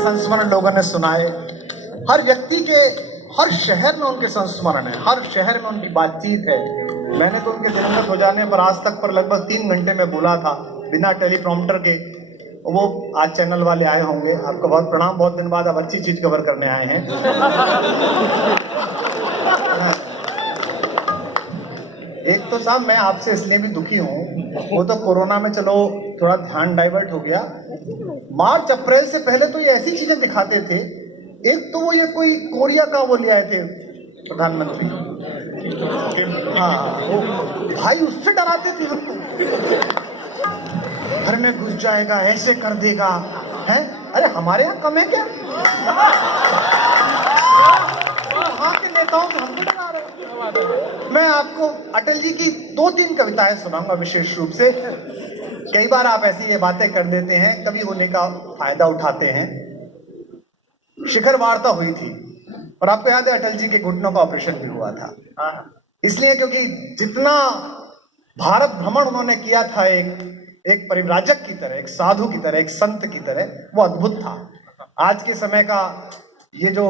संस्मरण लोगों ने सुनाए। हर व्यक्ति के हर शहर में उनके संस्मरण है, हर शहर में उनकी बातचीत है। मैंने तो उनके दिवंगत हो जाने पर आज तक पर लगभग 3 घंटे में बोला था बिना टेलीप्रॉम्प्टर के। वो आज चैनल वाले आए होंगे, आपका बहुत प्रणाम, बहुत दिन बाद आप अच्छी चीज कवर करने आए हैं। एक तो साहब मैं आपसे इसलिए भी दुखी हूँ, वो तो कोरोना में चलो थोड़ा ध्यान डाइवर्ट हो गया। मार्च अप्रैल से पहले तो ये ऐसी चीजें दिखाते थे। एक तो वो ये कोई कोरिया का वो ले आए थे प्रधानमंत्री, हाँ वो भाई उससे डराते थे हमको, घर में घुस जाएगा, ऐसे कर देगा है। अरे हमारे यहाँ कम है क्या? वहाँ के नेताओं को हमको डरा रहे। मैं आपको अटल जी की 2-3 कविताएं सुनाऊंगा विशेष रूप से। कई बार आप ऐसी ये बातें कर देते हैं, कवि होने का फायदा उठाते हैं। शिखर वार्ता हुई थी और आपको याद है अटल जी के घुटनों का ऑपरेशन भी हुआ था, इसलिए क्योंकि जितना भारत भ्रमण उन्होंने किया था एक परिव्राजक की तरह, एक साधु की तरह, एक संत की तरह, वो अद्भुत था। आज के समय का ये जो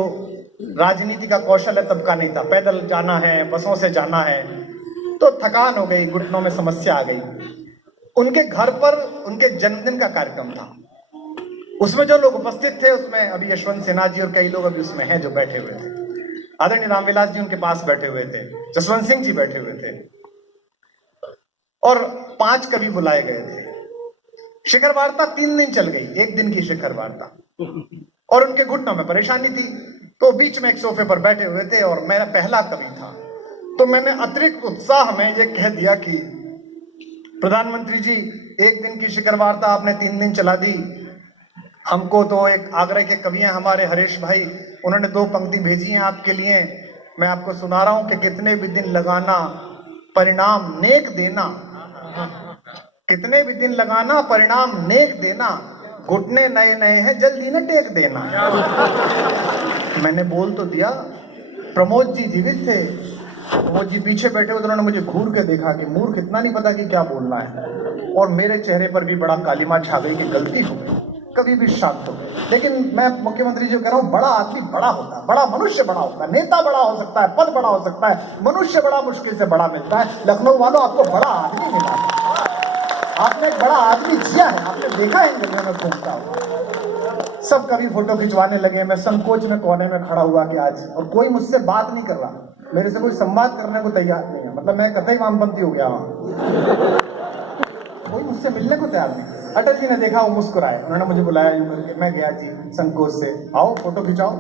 राजनीति का कौशल है तब का नहीं था। पैदल जाना है, बसों से जाना है, तो थकान हो गई, घुटनों में समस्या आ गई। उनके घर पर उनके जन्मदिन का कार्यक्रम था, उसमें जो लोग उपस्थित थे उसमें अभी यशवंत सिन्हा जी और कई लोग अभी उसमें हैं जो बैठे हुए थे। आदरणीय रामविलास जी उनके पास बैठे हुए थे, जसवंत सिंह जी बैठे हुए थे और 5 कवि बुलाए गए थे। शिखर वार्ता 3 दिन चल गई, 1 दिन की शिखर वार्ता, और उनके घुटनों में परेशानी थी। तो बीच में एक सोफे पर बैठे हुए थे और मेरा पहला कवि था, तो मैंने अतिरिक्त उत्साह में ये कह दिया कि प्रधानमंत्री जी 1 दिन की शिखर वार्ता आपने 3 दिन चला दी। हमको तो एक आगरा के कवि हैं हमारे हरीश भाई, उन्होंने 2 पंक्ति भेजी हैं आपके लिए, मैं आपको सुना रहा हूं कि कितने भी दिन लगाना परिणाम नेक देना, कितने भी दिन लगाना परिणाम नेक देना, घुटने नए नए हैं जल्दी न टेक देना। मैंने बोल तो दिया। प्रमोद जी जीवित थे, प्रमोद जी पीछे बैठे हुए, उन्होंने मुझे घूर के देखा कि मूर्ख इतना नहीं पता कि क्या बोलना है, और मेरे चेहरे पर भी बड़ा कालिमा छा गई कि गलती हो गई, कभी भी शांत हो। लेकिन मैं मुख्यमंत्री जी कह रहा हूँ, बड़ा आदमी बड़ा होता है, बड़ा मनुष्य बड़ा होता है, नेता बड़ा हो सकता है, पद बड़ा हो सकता है, मनुष्य बड़ा मुश्किल से बड़ा मिलता है। लखनऊ वालों आपको बड़ा आदमी मिला है, आपने एक बड़ा आदमी जिया है, आपने देखा है इन दुनिया में घूमता हुआ। सब कभी फोटो खिंचवाने लगे, मैं संकोच में कोने में खड़ा हुआ कि आज, और कोई मुझसे बात नहीं कर रहा, मेरे से कोई संवाद करने को तैयार नहीं है, मतलब मैं कतई वामपंथी हो गया वहां, कोई मुझसे मिलने को तैयार नहीं। अटल जी ने देखा, वो मुस्कुराए, उन्होंने मुझे बुलाया, मैं गया जी संकोच से, आओ फोटो खिंचाओ।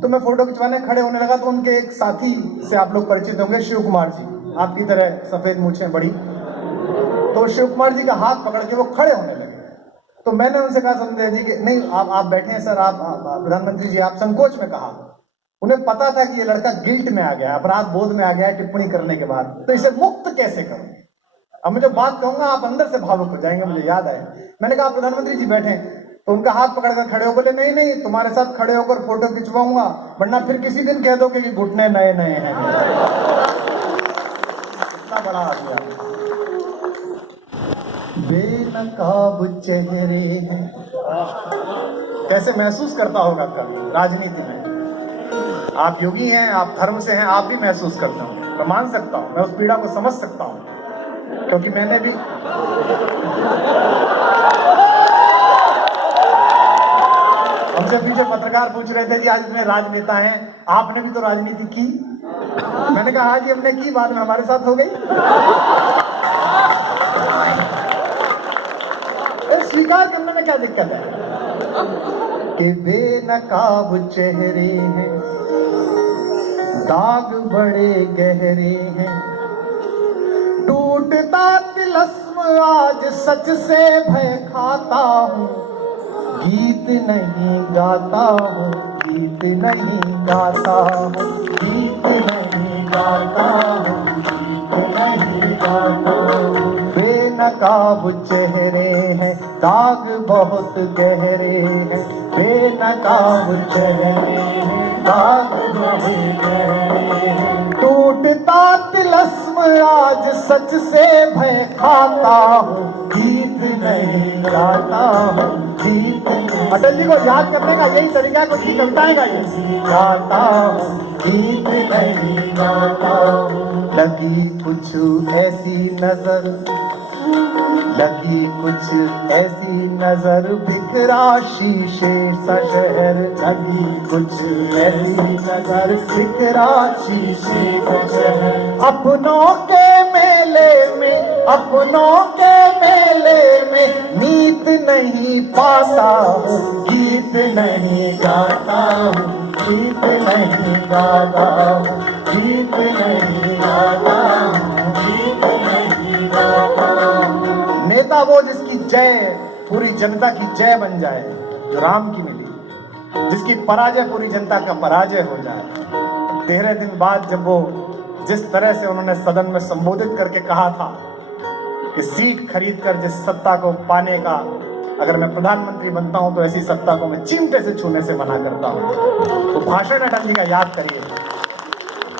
तो मैं फोटो खिंचवाने खड़े होने लगा तो उनके एक साथी से आप लोग परिचित होंगे, शिव कुमार जी, आपकी तरह सफेद मूछें बड़ी, तो शिव कुमार जी का हाथ पकड़ के वो खड़े होने लगे। तो मैंने उनसे कहा संजय जी कि नहीं आप बैठे हैं सर, आप प्रधानमंत्री जी आप संकोच में कहा। उन्हें पता था कि ये लड़का गिल्ट में आ गया, अपराध बोध में आ गया टिप्पणी करने के बाद, तो इसे मुक्त कैसे करूं। अब मैं जो बात कहूंगा आप अंदर से भावुक हो जाएंगे, मुझे याद आए। मैंने कहा प्रधानमंत्री जी बैठे, तो उनका हाथ पकड़कर खड़े हो, बोले नहीं नहीं तुम्हारे साथ खड़े होकर फोटो खिंचवाऊंगा, वरना फिर किसी दिन कह दो कि घुटने नए नए हैं। इतना बड़ा आ गया। बेनकाब चेहरे हैं, कैसे महसूस करता होगा कभी राजनीति में। आप योगी हैं, आप धर्म से हैं, आप भी महसूस करते हो, मैं मान सकता हूं, मैं उस पीड़ा को समझ सकता हूं, क्योंकि मैंने भी हमसे पीछे पत्रकार पूछ रहे थे कि आज इतने राजनेता हैं, आपने भी तो राजनीति की। मैंने कहा हाँ जी हमने की, बाद में हमारे साथ हो गई। स्वीकार करने में क्या दिक्कत है कि बेनकाब चेहरे हैं, दाग बड़े गहरे हैं, टूटता तिलस्म आज सच से भय खाता हूँ, गीत नहीं गाता हूँ, गीत नहीं गाता हूँ, गीत नहीं गाता हूँ, गीत नहीं गाता हूँ। बेनकाब चेहरे हैं, दाग बहुत गहरे हैं, बेनकाब चेहरे हैं, दाग बड़े गहरे हैं, टूटता तिलस्म आज सच से भय खाता हूँ, गीत नहीं गाता हूँ, गीत नहीं अटल जी को याद करने का यही तरीका है, कुछ ही कविताएं गाइए। गाता हूँ गीत नहीं गाता हूँ, लगी कुछ ऐसी नजर, लगी कुछ ऐसी नजर, बिखरा शीशे सा शहर, लगी कुछ ऐसी नजर, बिखरा शीशे सा शहर। अपनों के मेले में, अपनों के मेले में नीत नहीं पाता हूँ, गीत नहीं गाता हूँ, गीत नहीं गाता हूँ, गीत नहीं गाता हूँ, गीत नहीं गाता हूँ। नेता वो जिसकी जय पूरी जनता की जय बन जाए, जो राम की मिली, जिसकी पराजय पूरी जनता का पराजय हो जाए। 13 दिन बाद जब वो जिस तरह से उन्होंने सदन में संबोधित करके कहा था कि सीट खरीद कर जिस सत्ता को पाने का, अगर मैं प्रधानमंत्री बनता हूं तो ऐसी सत्ता को मैं चिमटे से छूने से मना करता हूं, तो भाषण अटल जी का याद करिए।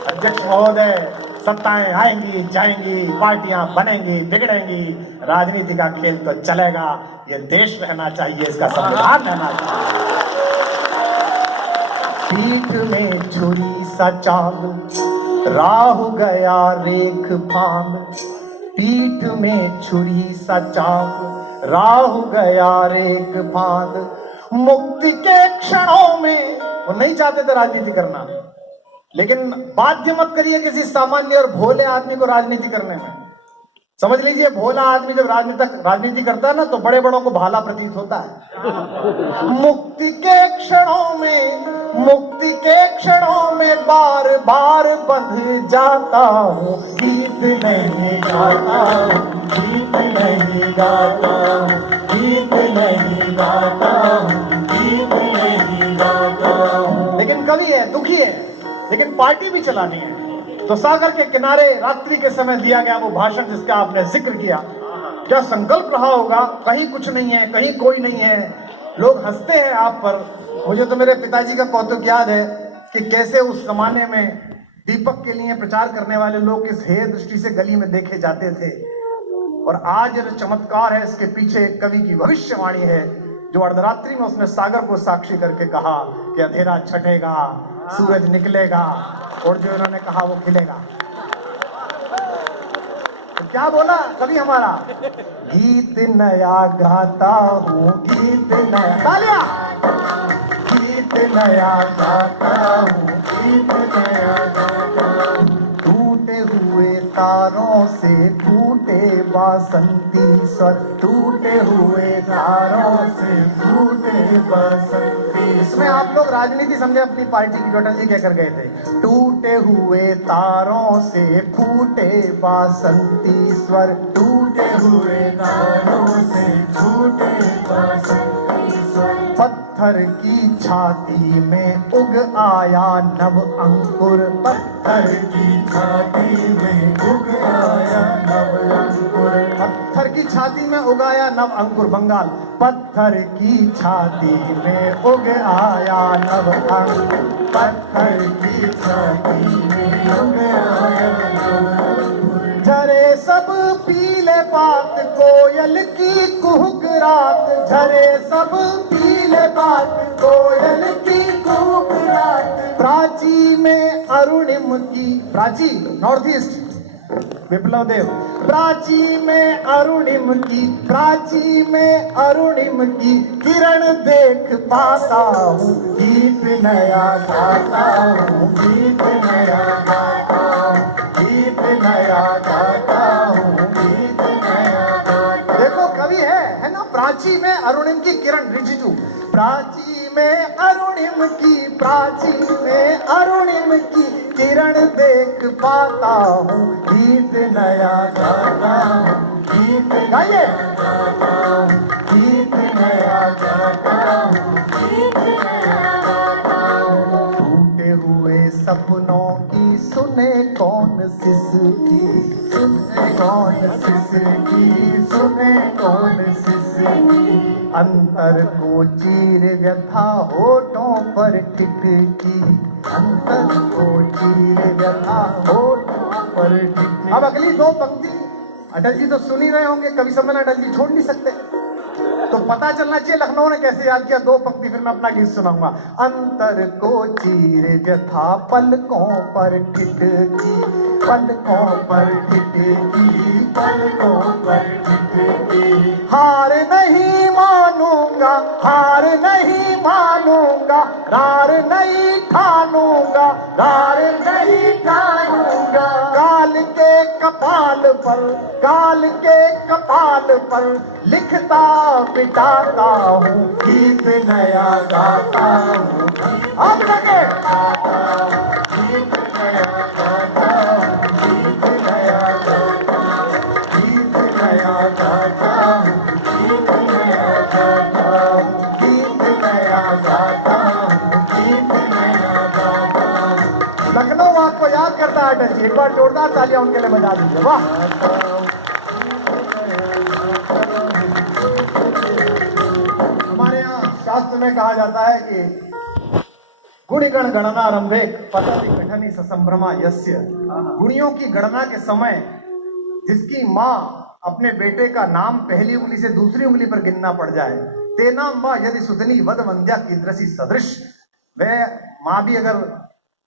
अध्यक्ष महोदय, सत्ताएं आएंगी जाएंगी, पार्टियां बनेंगी बिगड़ेंगी, राजनीति का खेल तो चलेगा, ये देश रहना चाहिए, इसका संविधान रहना चाहिए। पीठ में छुरी सा चांद, राहु गया रेख फांद, पीठ में छुरी सा चांद, राहु गया रेख फांद। मुक्ति के क्षणों में वो नहीं चाहते थे राजनीति करना, लेकिन बाध्य मत करिए किसी सामान्य और भोले आदमी को राजनीति करने में। समझ लीजिए, भोला आदमी जब राजनीति करता है ना, तो बड़े बड़ों को भाला प्रतीत होता है। मुक्ति के क्षणों में, मुक्ति के क्षणों में बार बार बंध जाता हूँ, गीत नहीं गाता हूँ, गीत नहीं गाता हूँ, गीत नहीं गाता हूँ, गीत नहीं गाता हूँ। लेकिन कवि है, दुखी है, लेकिन पार्टी भी चलानी है। तो सागर के किनारे रात्रि के समय दिया गया वो भाषण जिसका आपने जिक्र किया, क्या संकल्प रहा होगा, कहीं कुछ नहीं है, कहीं कोई नहीं है, लोग हंसते हैं आप पर। मुझे तो मेरे पिताजी का कौतुक याद है कि कैसे उस जमाने में दीपक के लिए प्रचार करने वाले लोग इस हेय दृष्टि से गली में देखे जाते थे। और आज जो चमत्कार है, इसके पीछे एक कवि की भविष्यवाणी है, जो अर्धरात्रि में उसने सागर को साक्षी करके कहा कि अंधेरा छटेगा, सूरज निकलेगा, और जो इन्होंने कहा वो खिलेगा। तो क्या बोला कवि हमारा, गीत नया गाता हूँ, गीत नया, तालियां, गीत नया गाता हूँ, गीत नया गाता हूँ। टूटे हुए तारों से टूटे बासंती स्वर, टूटे हुए तारों से टूटे बासंती। इसमें आप लोग राजनीति समझे अपनी पार्टी की, अटल जी कहकर गए थे, टूटे हुए तारों से फूटे बासंती स्वर, टूटे हुए तारों से टूटे बासंती स्वर। पत्थर की छाती में उग आया नव अंकुर, पत्थर की छाती में उग आया नव अंकुर, पत्थर की छाती में उगाया नव अंकुर। बंगाल, पत्थर की छाती में उग आया नव अंकुर, पत्थर की छाती में उग आया नव अंकुर। झरे सब पीले पात, कोयल की कुहुक रात, झरे सब पीले पात, कोयल की कुहुक रात। प्राची में अरुणिम की, प्राची नॉर्थ ईस्ट विप्लव देव, प्राची में अरुणिम की, प्राची में अरुणिम की किरण देख पाता हूँ, गीत नया गाता हूँ, गीत नया गाता हूँ, गीत नया गाता हूँ, गीत नया गाता। देखो कवि है ना, प्राची में अरुणिम की किरण, रिजिजू, प्राची में अरुणिम की, प्राची में अरुणिम की किरण देख पाता हूँ, गीत नया गाता हूँ, गीत गाइए, गाता हूँ, गीत नया गाता हूँ, गीत नया गाता हूँ। टूटे हुए सपनों की सुने कौन सिसकी, सुने कौन सिसकी, सुने कौन सिसकी। अंतर को चीर व्यथा होठों पर टिटकी, अंतर को चीर व्यथा होठों पर टिटकी। अब अगली दो पंक्ति अटल जी तो सुन ही रहे होंगे, कवि सम्मेलन अटल जी छोड़ नहीं सकते। तो पता चलना चाहिए लखनऊ ने कैसे याद किया। 2 पंक्ति फिर मैं अपना गीत सुनाऊंगा। अंतर को चीर व्यथा पलकों पर ठिठकी, पलकों पर ठिठकी, पलकों पर ठिठकी। हार नहीं मानूंगा, हार नहीं मानूंगा, रार नहीं ठानूंगा, रार नहीं ठानूंगा। काल के कपाल पर, काल के कपाल पर लिखता मिटाता हूँ, गीत नया गाता हूँ। अब लगे गीत नया गाता हूँ, गीत नया गाता हूँ, गीत नया गाता हूँ, गीत नया गाता हूँ, गीत नया गाता हूँ, गीत नया गाता हूँ। लखनऊ आपको याद करता है अटल जी। एक बार जोरदार तालियां उनके लिए बजा दीजिए। वाह। शास्त्र में कहा जाता है कि गुणिगण गणनारंभे पतति कठनि ससंभ्रमा यस्य। गुणियों की गणना के समय जिसकी माँ अपने बेटे का नाम पहली उंगली से दूसरी उंगली पर गिनना पड़ जाए, तेना माँ यदि सुतनी वद वंध्या कीदृशी सदृश। वह माँ भी अगर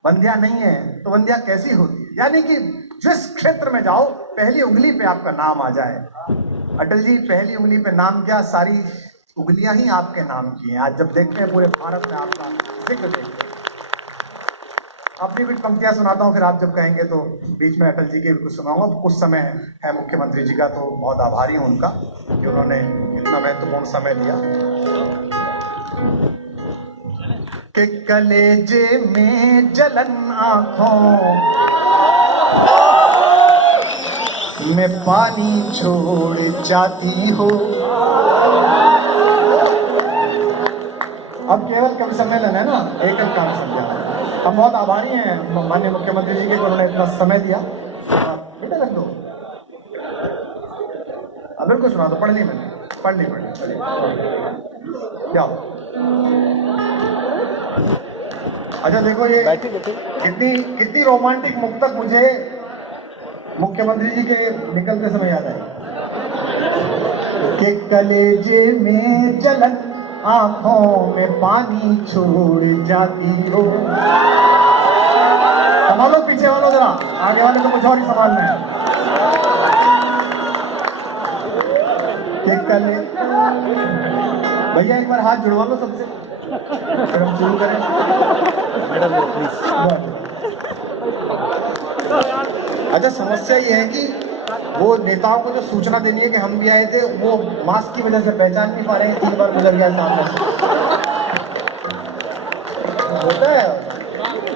वंध्या नहीं है तो वंध्या कैसी होती है। यानी कि जिस क्षेत्र में जाओ पहली उंगली पे आपका नाम आ जाए। अटल जी पहली उंगली पे नाम क्या, सारी उंगलियां ही आपके नाम की हैं। आज जब देखते हैं पूरे भारत में आपका जिक्र देखते हैं। अपनी भी पंक्तियां सुनाता हूं, फिर आप जब कहेंगे तो बीच में अटल जी के कुछ सुनाऊंगा। कुछ समय है मुख्यमंत्री जी का, तो बहुत आभारी हूं उनका कि उन्होंने इतना महत्वपूर्ण समय दिया। कि कलेजे में जलन आंखों में पानी छोड़ जाती हो। अब केवल कवि सम्मेलन है ना, एकल काव्य संध्या। हम बहुत आभारी हैं माननीय मुख्यमंत्री जी के, उन्होंने इतना समय दिया। बेटा रख दो, अब बिल्कुल सुना दो। पढ़ ली मैंने, पढ़ ली जाओ। अच्छा देखो ये कितनी रोमांटिक मुक्तक मुझे मुख्यमंत्री जी के निकलते समय याद आई। कि कलेजे में जलन आंखों में पानी छोड़ जाती हो। संभालो पीछे वालों, जरा आगे वाले तो कुछ और ही संभालना है। कि कले भैया एक बार हाथ जुड़वा लो सबसे, फिर हम शुरू करें। Madam please. अच्छा समस्या ये है कि वो नेताओं को जो सूचना देनी है कि हम भी आए थे, वो मास्क की वजह से पहचान नहीं पा रहे हैं। 3 बार गुजर गया सामने होता है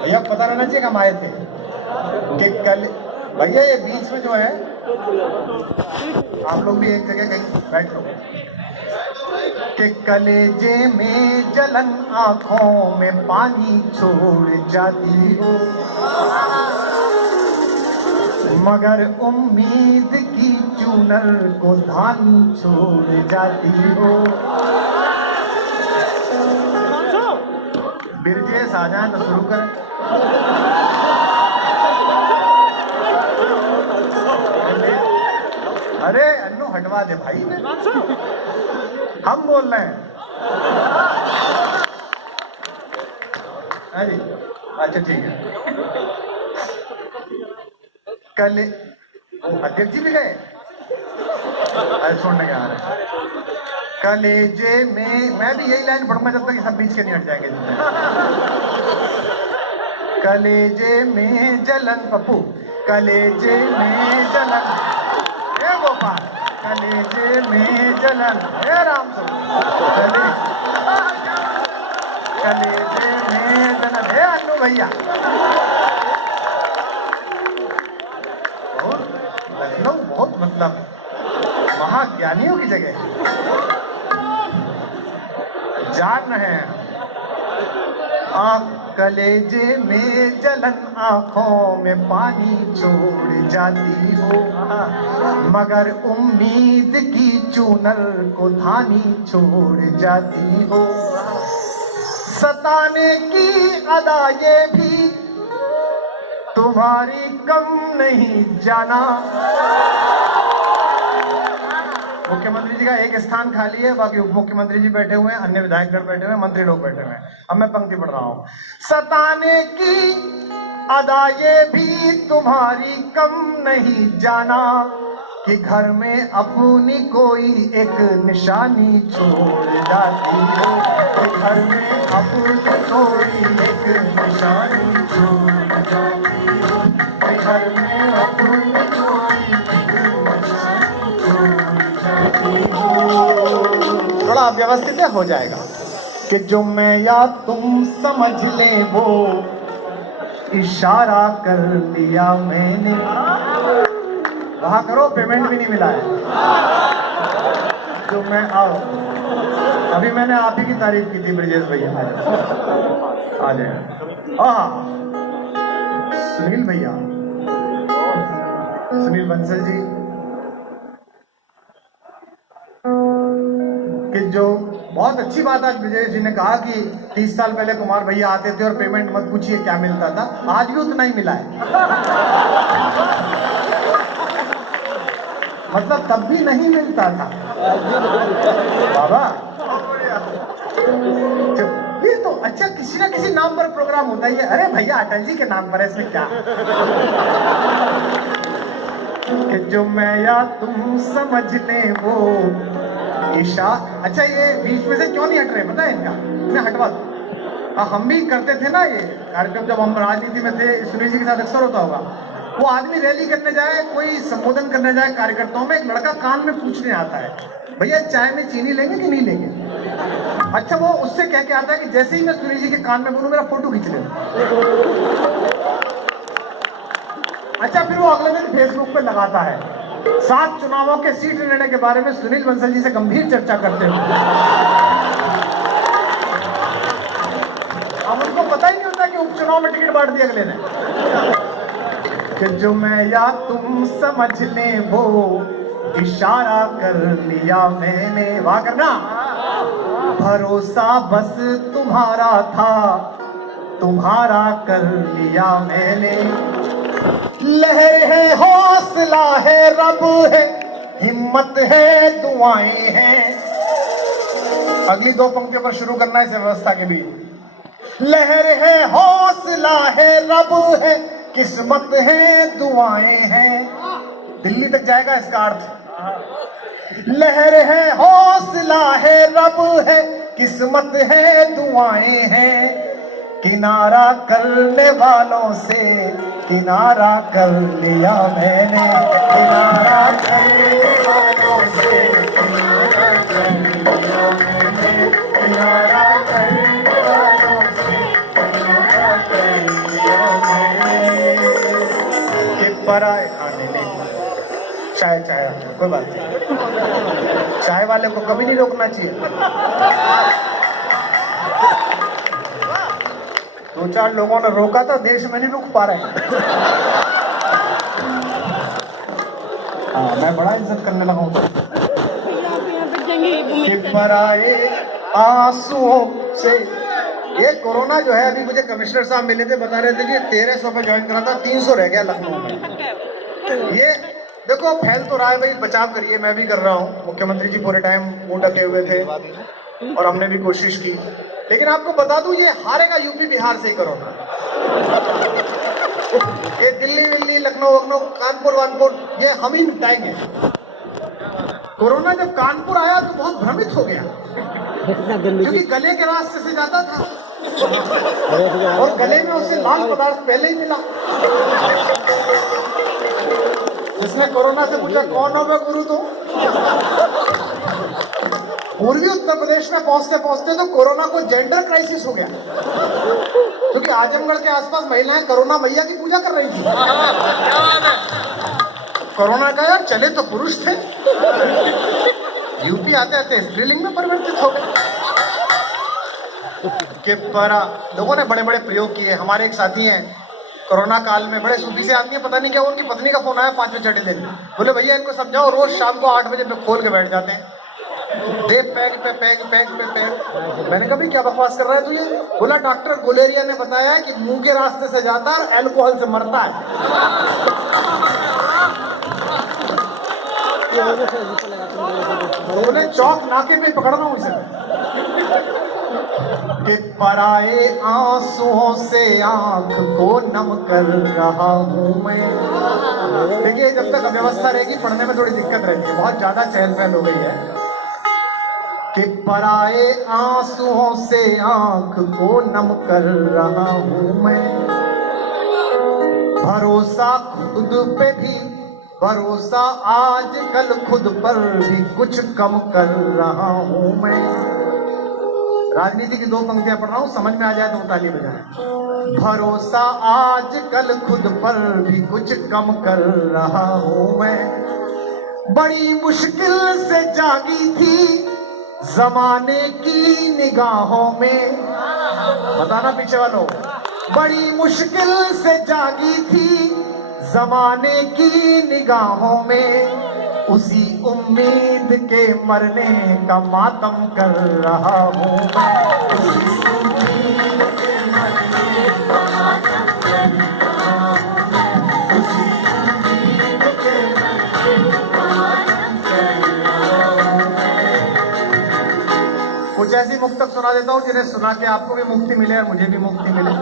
भैया, पता रहना चाहिए कि हम आए थे। कि कल भैया ये बीच में जो है, आप लोग भी एक जगह कहीं बैठ लो। कि कलेजे में जलन आंखों में पानी छोड़ जाती हो, मगर उम्मीद की चूनर को धानी छोड़ जाती हो। बिरजेश आ जाए तो शुरू करें। अरे अन्नू हटवा दे भाई, हम बोल रहे हैं। अरे अच्छा ठीक है। कल अध्यक्ष जी भी गए, अरे छोड़ने आ रहे हैं। कलेजे में, मैं भी यही लाइन पढ़ूंगा जब तक सब बीच के नहीं हट जाएंगे। कलेजे में जलन पप्पू, कलेजे में जलन, हे गोपाल, कलेजे में जलन, हे राम कलेजे में जलन, हे अन्नू भैया। लखनऊ बहुत मतलब महाज्ञानियों की जगह है, जान रहे हैं। कलेजे में जलन आंखों में पानी छोड़ जाती हो, मगर उम्मीद की चूनर को धानी छोड़ जाती हो। सताने की अदा ये भी तुम्हारी कम नहीं जाना, मुख्यमंत्री जी का एक स्थान खाली है, बाकी उप मुख्यमंत्री जी बैठे हुए हैं, अन्य विधायकगण बैठे हुए हैं, मंत्री लोग बैठे हुए हैं। अब मैं पंक्ति पढ़ रहा हूं। सताने की अदा ये भी तुम्हारी कम नहीं जाना कि घर में अपनी कोई एक निशानी छोड़ जाती हो, कि घर में अपनी कोई एक निशानी छोड़ जाती हो, कि घर में अपनी कोई एक निशानी छोड़ जाती हो। थोड़ा व्यवस्थित हो जाएगा कि जो मैं या तुम समझ ले वो इशारा कर दिया मैंने। वहां करो, पेमेंट भी नहीं मिला है। जो मैं आओ, अभी मैंने आप ही की तारीफ की थी ब्रजेश भैया, आ जाए। सुनील भैया, सुनील बंसल जी, कि जो बहुत अच्छी बात आज ब्रजेश जी ने कहा कि 30 साल पहले कुमार भैया आते थे और पेमेंट मत पूछिए क्या मिलता था, आज भी उतना ही मिला है। मतलब तब भी नहीं मिलता था बाबा। ये तो अच्छा किसी ना किसी नाम पर प्रोग्राम होता ही है। अरे भैया अटल जी के नाम पर है, इसमें क्या कि जो मैं या तुम समझ ले वो ईशा। अच्छा ये बीच में से क्यों नहीं हट रहे पता है इनका, इन्हें हटवा दो। हम भी करते थे ना ये कार्यक्रम, जब हम राजनीति में थे, सुनील जी के साथ अक्सर होता होगा। वो आदमी रैली करने जाए, कोई संबोधन करने जाए कार्यकर्ताओं में, एक लड़का कान में पूछने आता है, भैया चाय में चीनी लेंगे कि नहीं लेंगे। अच्छा वो उससे कह के आता है कि जैसे ही मैं सुनील जी के कान में बोलूं मेरा फोटो खींच लेना। अच्छा फिर वो अगले दिन फेसबुक पे लगाता है, 7 चुनावों के सीट निर्णय के बारे में सुनील बंसल जी से गंभीर चर्चा करते हुए। अब उनको पता ही नहीं होता कि उपचुनाव में टिकट बांट दिया अगले ने। कि जो मैं या तुम समझ ले वो इशारा कर लिया मैंने। वाह करना, भरोसा बस तुम्हारा था, तुम्हारा कर लिया मैंने। लहर है, हौसला है, रब है, हिम्मत है, दुआएं हैं। अगली 2 पंक्तियों पर शुरू करना है इस व्यवस्था के बीच। लहर है, हौसला है, रब है, किस्मत है, दुआएं हैं। दिल्ली तक जाएगा इसका अर्थ। लहर है, हौसला है, रब है, किस्मत है, दुआएं हैं। किनारा करने वालों से किनारा कर लिया मैंने। किनारा करने वालों से किनारा कर लिया मैंने। किनारा करने वालों से किनारा कर लिया मैंने। कि पराए खाने नहीं, चाय चाय कोई बात नहीं, चाय वाले को कभी नहीं रोकना चाहिए। 2-4 लोगों ने रोका था, देश में नहीं रुक पा रहे हैं। मैं बड़ा इज्जत करने लगा हूँ। पराए आंसुओं से, ये कोरोना जो है, अभी मुझे कमिश्नर साहब मिले थे, बता रहे थे कि 1300 पे ज्वाइन करा था, 300 रह गया लखनऊ में। ये देखो फैल तो रहा है भाई, बचाव करिए, मैं भी कर रहा हूँ। मुख्यमंत्री जी पूरे टाइम मुंह ढके हुए थे और हमने भी कोशिश की, लेकिन आपको बता दूं ये हारेगा यूपी बिहार से ही कोरोना। ये दिल्ली विल्ली लखनऊ वखनऊ कानपुर वानपुर ये हम ही मिटाएंगे। कोरोना जब कानपुर आया तो बहुत भ्रमित हो गया, क्योंकि गले के रास्ते से जाता था और गले में उसे लाल पदार्थ पहले ही मिला। जिसने कोरोना से पूछा कौन हो मैं गुरु, तो पूर्वी उत्तर प्रदेश में पहुंचते पहुंचते तो कोरोना को जेंडर क्राइसिस हो गया, क्योंकि आजमगढ़ के आसपास महिलाएं कोरोना मैया की पूजा कर रही थी। कोरोना का यार चले तो पुरुष थे, यूपी आते आते स्त्रीलिंग में परिवर्तित हो गए। कि पर लोगों ने बड़े बड़े प्रयोग किए। हमारे एक साथी हैं, कोरोना काल में बड़े सूफी से आदमी है, पता नहीं क्या उनकी पत्नी का फोन आया 5 बजे दिन, बोले भैया इनको समझाओ, रोज शाम को 8 बजे पे खोल के बैठ जाते हैं, दे पैग पे पैग पैग पे पैग। मैंने कहा भाई क्या बकवास कर रहा है तू ये? बोला डॉक्टर गुलेरिया ने बताया कि मुंह के रास्ते से जाता है और अल्कोहल से मरता है। बोले चौक नाके पे पकड़ रहा हूं इसे कि पराए आंसुओं से आंख को नम कर रहा हूं मैं। देखिए जब तक अव्यवस्था रहेगी पढ़ने में थोड़ी दिक्कत रहती है, बहुत ज्यादा चहल पहल हो गई है। कि पराए आंसुओं से आंख को नम कर रहा हूं मैं, भरोसा खुद पे भी, भरोसा आज कल खुद पर भी कुछ कम कर रहा हूं मैं। राजनीति की 2 पंक्तियां पढ़ रहा हूं, समझ में आ जाए तो ताली बजाएं। भरोसा आज कल खुद पर भी कुछ कम कर रहा हूं मैं। बड़ी मुश्किल से जागी थी जमाने की निगाहों में, बताना पीछे वालों, बड़ी मुश्किल से जागी थी जमाने की निगाहों में, उसी उम्मीद के मरने का मातम कर रहा हूं मैं। उसी उम्मीद के मरने का मातम कर रहा हूं मैं। उसी उम्मीद के मरने का मातम कर रहा हूं मैं। कुछ ऐसी मुक्तक सुना देता हूं जिन्हें सुना के आपको भी मुक्ति मिले और मुझे भी मुक्ति मिले।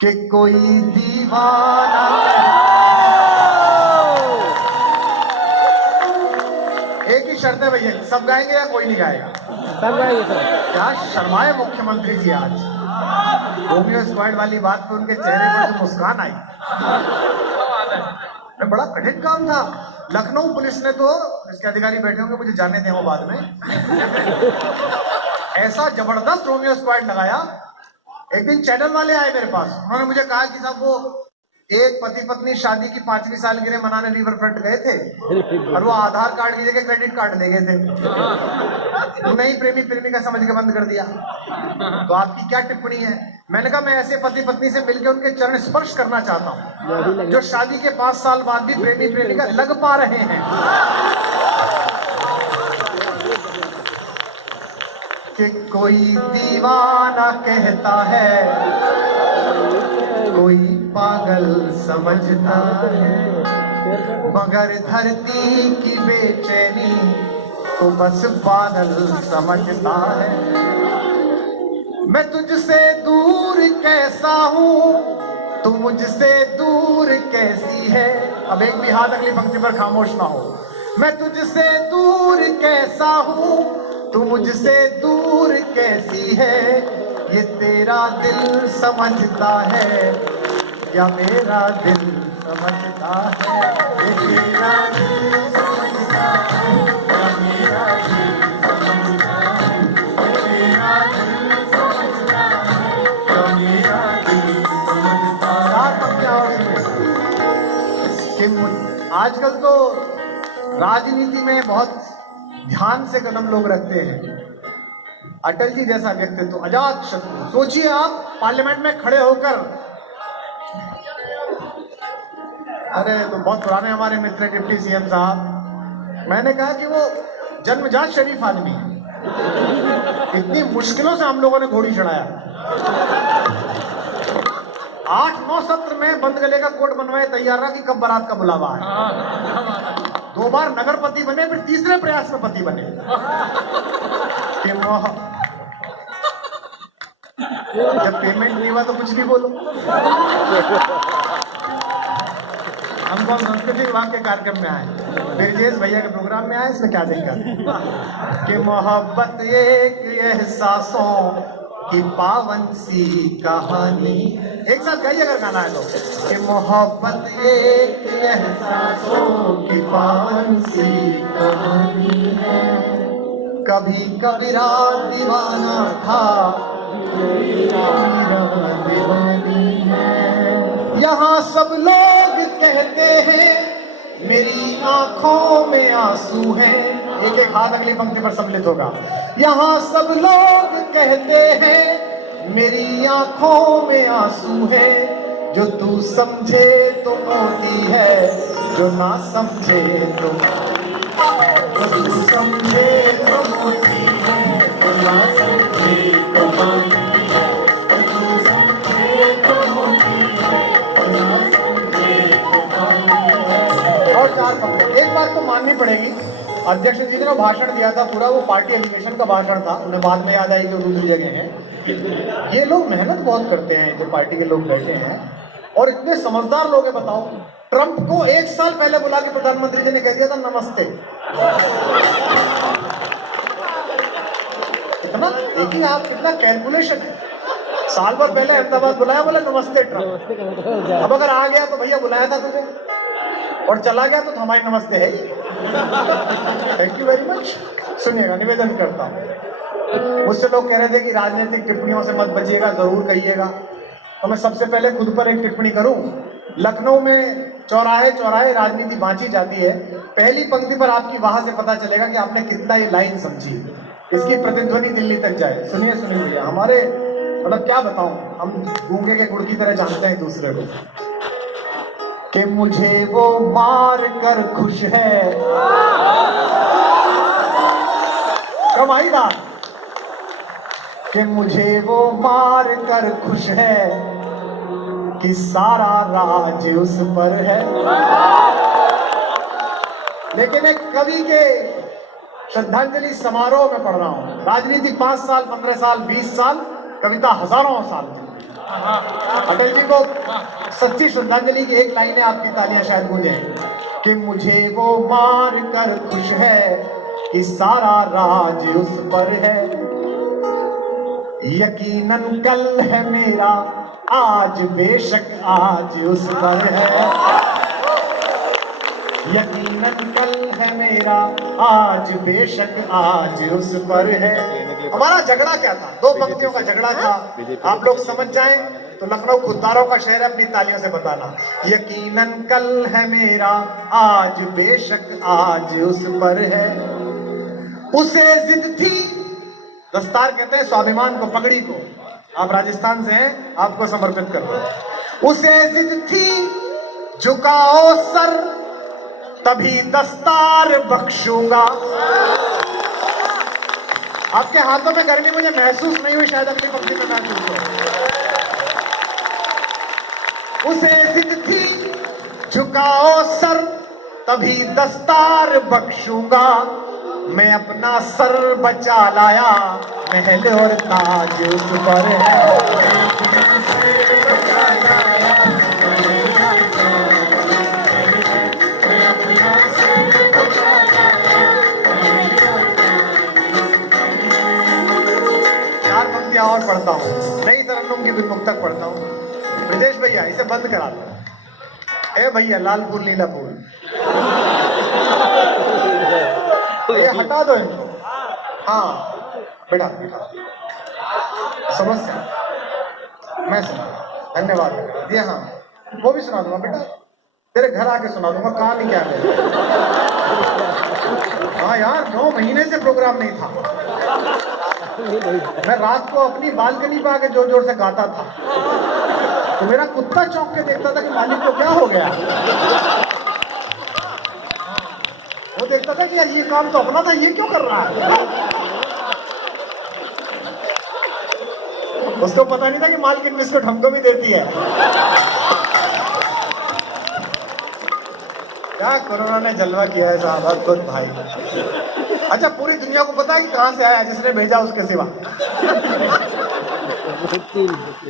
कि कोई दीवाना एक ही शर्त है भैया, सब गाएंगे या कोई नहीं गाएगा? सब गाएंगे सर। क्या शर्माए मुख्यमंत्री जी आज, रोमियो स्क्वाड वाली बात पे उनके चेहरे पर जो मुस्कान आई, बड़ा कठिन काम था। लखनऊ पुलिस ने तो, इसके अधिकारी बैठे होंगे मुझे जाने दें वो बाद में, ऐसा जबरदस्त रोमियो स्क्वाड लगाया। एक दिन चैनल वाले आए मेरे पास, उन्होंने मुझे कहा कि साहब वो एक पति पत्नी शादी की 5वीं सालगिरह मनाने रिवर फ्रंट गए थे और वो आधार कार्ड की जगह क्रेडिट कार्ड ले गए थे, उन्हें ही प्रेमी प्रेमिका समझ के बंद कर दिया। तो आपकी क्या टिप्पणी है? मैंने कहा मैं ऐसे पति पत्नी से मिलकर उनके चरण स्पर्श करना चाहता हूँ जो शादी के 5 साल बाद भी प्रेमी प्रेमिका लग पा रहे हैं। कि कोई दीवाना कहता है, कोई पागल समझता है, मगर धरती की बेचैनी तो बस बादल समझता है। मैं तुझसे दूर कैसा हूँ, तू मुझसे दूर कैसी है। अब एक भी हाथ अगली पंक्ति पर खामोश ना हो। मैं तुझसे दूर कैसा हूँ, तू मुझसे दूर कैसी है। ये तेरा दिल समझता है या मेरा दिल समझता है। ये तेरा दिल समझता है या मेरा दिल समझता है। ये तेरा दिल समझता है या मेरा दिल समझता है। आजकल तो राजनीति में बहुत ध्यान से कदम लोग रखते हैं। अटल जी जैसा व्यक्तित्व, अजात शत्रु। सोचिए आप पार्लियामेंट में खड़े होकर, अरे तो बहुत पुराने हमारे मित्र डिप्टी सीएम साहब, मैंने कहा कि वो जन्मजात शरीफ आदमी है। इतनी मुश्किलों से हम लोगों ने घोड़ी चढ़ाया। 8-9 सत्र में बंद गले का कोट बनवाए तैयार रहा कि कब बारात का बुलावा है। 2 बार नगरपति बने, फिर तीसरे प्रयास में पति बने। कि जब पेमेंट नहीं हुआ तो कुछ भी बोलो। हम कौन संस्कृति विभाग के कार्यक्रम में आए, ब्रजेश भैया के प्रोग्राम में आए, इसमें क्या दिक्कत? कि मोहब्बत एक एहसासों की पावन सी कहानी। एक साथ गाइए अगर गाना है तो। कि मोहब्बत एक एहसासों की पावन सी कहानी है। कभी कबीरा दीवाना था, दीवानी है। यहाँ सब लोग कहते हैं मेरी आंखों में आंसू हैं। एक एक हाथ अगली पंक्ति पर सम्मिलित होगा। यहाँ सब लोग कहते हैं मेरी आंखों में आंसू है। जो तू समझे तो मोती है, जो ना समझे तो, जो तू समझे तो मोती है, जो ना समझे तो पानी है। जो तू समझे तो मोती है, जो ना समझे तो पानी है। और 4 पंक्ति। एक बात तो माननी पड़ेगी, अध्यक्ष जी ने जो भाषण दिया था पूरा वो पार्टी अधिवेशन का भाषण था, उन्हें बाद में याद आई कि वो दूसरी जगह है। ये लोग मेहनत बहुत करते हैं, जो पार्टी के लोग बैठे हैं और इतने समझदार लोग हैं। बताओ, ट्रंप को 1 साल पहले बुला के प्रधानमंत्री जी ने कह दिया था नमस्ते। कितना देखिए आप, कितना कैलकुलेशन है। साल भर पहले अहमदाबाद बुलाया, बोला नमस्ते ट्रंप। अब अगर आ गया तो भैया बुलाया था तुझे, और चला गया तो हमारी नमस्ते है ही। Thank you very much. सुनिएगा, निवेदन करता हूँ। मुझसे लोग कह रहे थे कि राजनीतिक टिप्पणियों से मत बचिएगा, जरूर कहिएगा। तो मैं सबसे पहले खुद पर एक टिप्पणी करूं। लखनऊ में चौराहे चौराहे राजनीति बांची जाती है। पहली पंक्ति पर आपकी वहां से पता चलेगा कि आपने कितना ये लाइन समझी। इसकी प्रतिध्वनि दिल्ली तक जाए। सुनिए सुनिए भैया, हमारे मतलब क्या बताऊं, हम गूंगे के गुड़ की तरह जानते हैं दूसरे को। कि मुझे वो मार कर खुश है, कमाई बात। कि मुझे वो मार कर खुश है कि सारा राज उस पर है। लेकिन एक कवि के श्रद्धांजलि समारोह में पढ़ रहा हूं। राजनीति 5 साल, 15 साल, 20 साल, कविता हजारों साल की। अटल जी को सच्ची श्रद्धांजलि की एक लाइन है, आपकी तालियां शायद गूंजे। कि मुझे वो मार कर खुश है कि सारा राज उस पर है। यकीनन कल है मेरा, आज बेशक आज उस पर है। यकीनन कल है मेरा, आज बेशक आज उस पर है। हमारा झगड़ा क्या था? 2 पंक्तियों का झगड़ा था। आप लोग समझ जाएं तो लखनऊ खुददारों का शहर है, अपनी तालियों से बताना। यकीनन कल है मेरा, आज बेशक आज उस पर है। उसे जिद थी, दस्तार कहते हैं स्वाभिमान को, पगड़ी को। आप राजस्थान से हैं, आपको समर्पित कर दो। उसे जिद थी झुकाओ सर, तभी दस्तार बख्शूंगा। आपके हाथों में गर्मी मुझे महसूस नहीं हुई, शायद अपनी पंक्ति में महसूस हो। उसे जिद थी झुकाओ सर, तभी दस्तार बख्शूंगा। मैं अपना सर बचा लाया, महल और ताज उस पर है। और पढ़ता हूँ, नई तरन्नुम की गुल मुक्तक पढ़ता हूँ। ब्रिजेश भैया इसे बंद करा दो। ए भैया, लाल फूल नीला फूल, ये हटा दो इनको। हाँ बेटा बेटा, समस्या मैं सुना, धन्यवाद। ये हाँ, वो भी सुना दूंगा बेटा, तेरे घर आके सुना दूंगा। कहानी क्या है? हाँ यार, 9 महीने से प्रोग्राम नहीं था। मैं रात को अपनी बालकनी पे आके जोर जोर से गाता था, तो मेरा कुत्ता चौंक के देखता था कि मालिक को क्या हो गया। वो देखता था कि यार ये काम तो अपना था, ये क्यों कर रहा है। उसको पता नहीं था कि मालकिन बिस्कुट हमको भी देती है। क्या कोरोना ने जलवा किया है साहब, अद्भुत भाई। अच्छा, पूरी दुनिया को पता है कि कहां से आया, जिसने भेजा उसके सिवा।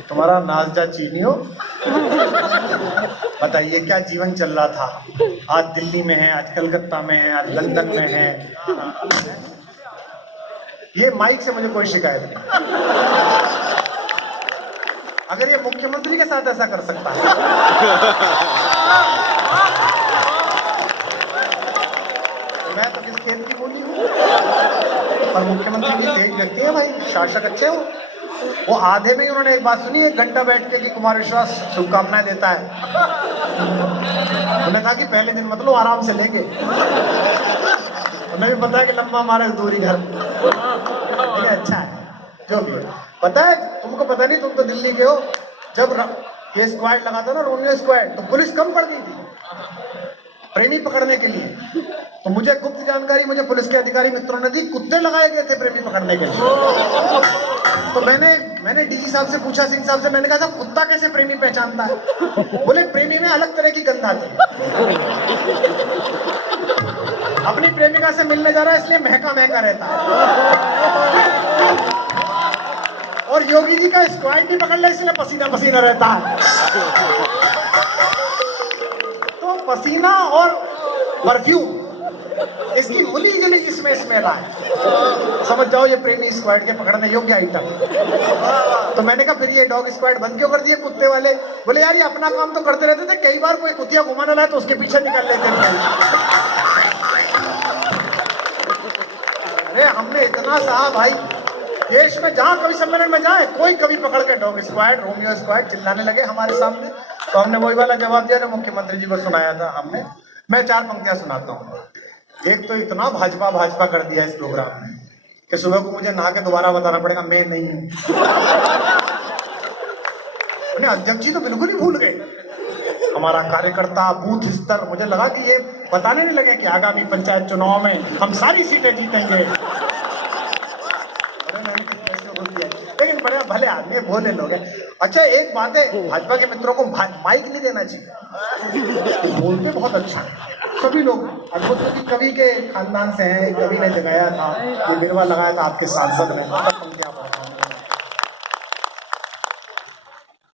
तुम्हारा नाजजा चीनियो, बताइए क्या जीवन चल रहा था। आज दिल्ली में है, आज कलकत्ता में है, आज लंदन में है। ये माइक से मुझे कोई शिकायत नहीं। अगर ये मुख्यमंत्री के साथ ऐसा कर सकता है, मैं तो किस खेत की बोली हूँ। पर मुख्यमंत्री भी तेज व्यक्ति है भाई, शासक अच्छे हो। वो आधे में ही उन्होंने एक बात सुनी, 1 घंटा बैठ के कि कुमार विश्वास शुभकामनाएं देता है। उन्होंने कहा कि पहले दिन मतलब आराम से लेंगे। उन्हें भी पता है कि लंबा मारे दूरी घर। अच्छा है जो भी। पता है तुमको, पता नहीं, तुम तो दिल्ली के हो। जब ये स्क्वाड लगा था ना, रोमियो स्क्वाड, तो पुलिस कम पड़ गई थी प्रेमी पकड़ने के लिए। तो मुझे गुप्त जानकारी मुझे पुलिस के अधिकारी मित्रों ने दी, कुत्ते लगाए गए थे प्रेमी पकड़ने के लिए। तो मैंने डीजी साहब से पूछा, सिंह साहब से, मैंने कहा था कुत्ता कैसे प्रेमी पहचानता है? बोले प्रेमी में अलग तरह की गंध आती है। अपनी प्रेमिका से मिलने जा रहा है इसलिए महका महका रहता है, और योगी जी का स्क्वाड भी पकड़ ले इसलिए पसीना पसीना रहता है। तो पसीना और परफ्यूम, इसकी मुली जुली इसमें स्मेल आए, समझ जाओ ये प्रेमी स्क्वाड के पकड़ने योग्य आइटम। तो मैंने कहा फिर ये डॉग स्क्वाड बंद क्यों कर दिए कुत्ते वाले? बोले यार ये अपना काम तो करते रहते थे, कई बार कोई कुतिया घुमाने लाए तो उसके पीछे निकल लेते थे। अरे हमने इतना सहा भाई, देश में जहां कवि सम्मेलन में जाए कोई कवि पकड़ के डॉग स्क्वाड, रोमियो स्क्वाड चिल्लाने लगे हमारे सामने, तो हमने वही वाला जवाब दिया जो मुख्यमंत्री जी को सुनाया था हमने। मैं 4 पंक्तियां सुनाता हूँ। एक तो इतना भाजपा भाजपा कर दिया इस प्रोग्राम में कि सुबह को मुझे नहा के दोबारा बताना पड़ेगा मैं नहीं हूं। अध्यक्ष जी तो बिल्कुल ही भूल गए हमारा कार्यकर्ता बूथ स्तर। मुझे लगा कि ये बताने नहीं लगे कि आगामी पंचायत चुनाव में हम सारी सीटें जीतेंगे। लेकिन बड़े भले आदमी भोले लोग हैं। अच्छा एक बात है, भाजपा के मित्रों को माइक नहीं देना चाहिए, बोलते बहुत अच्छा है सभी लोग। अद्भुत की कवि के खानदान से हैं, कवि ने जगाया था, ये बिरवा लगाया था आपके सांसद ने।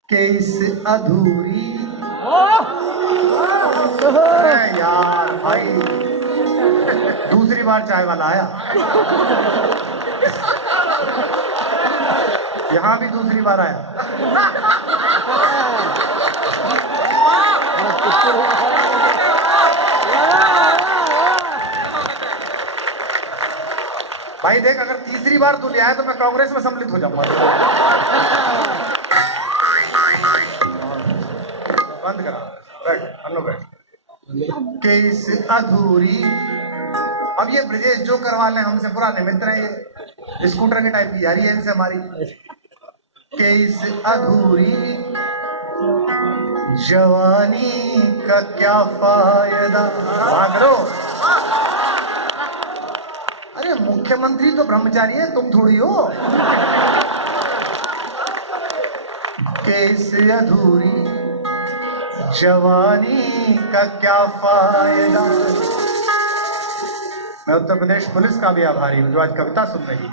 के इस अधूरी यार भाई दूसरी बार चाय वाला आया, यहां भी दूसरी बार आया। भाई देख अगर तीसरी बार तू ले आया तो मैं कांग्रेस में सम्मिलित हो जाऊंगा। बंद करा, बैठ अन्नू बैठ। के इस अधूरी, अब ये ब्रजेश जो करवा ले हमसे पुराने मित्र हैं, ये स्कूटर के टाइप की यारी है इनसे हमारी। के इस अधूरी जवानी का क्या फायदा, भागरो। अरे मुख्यमंत्री तो ब्रह्मचारी है, तुम थोड़ी हो। के इस अधूरी जवानी का क्या फायदा। मैं उत्तर प्रदेश पुलिस का भी आभारी हूं जो आज कविता सुन रही है।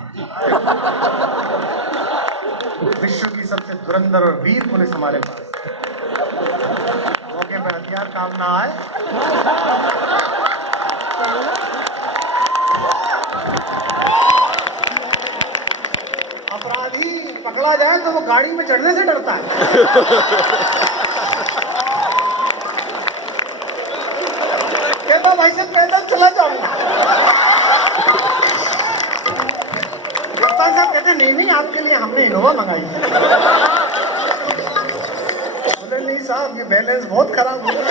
विश्व की सबसे धुरंधर और वीर पुलिस हमारे पास, मौके पर हथियार काम ना आए। अपराधी पकड़ा जाए तो वो गाड़ी में चढ़ने से डरता है। कहता भाई से पैदल चला जाऊंगा। कप्तान साहब कहते नहीं आपके लिए हमने इनोवा मंगाई है। बोले नहीं साहब ये बैलेंस बहुत खराब हो गया।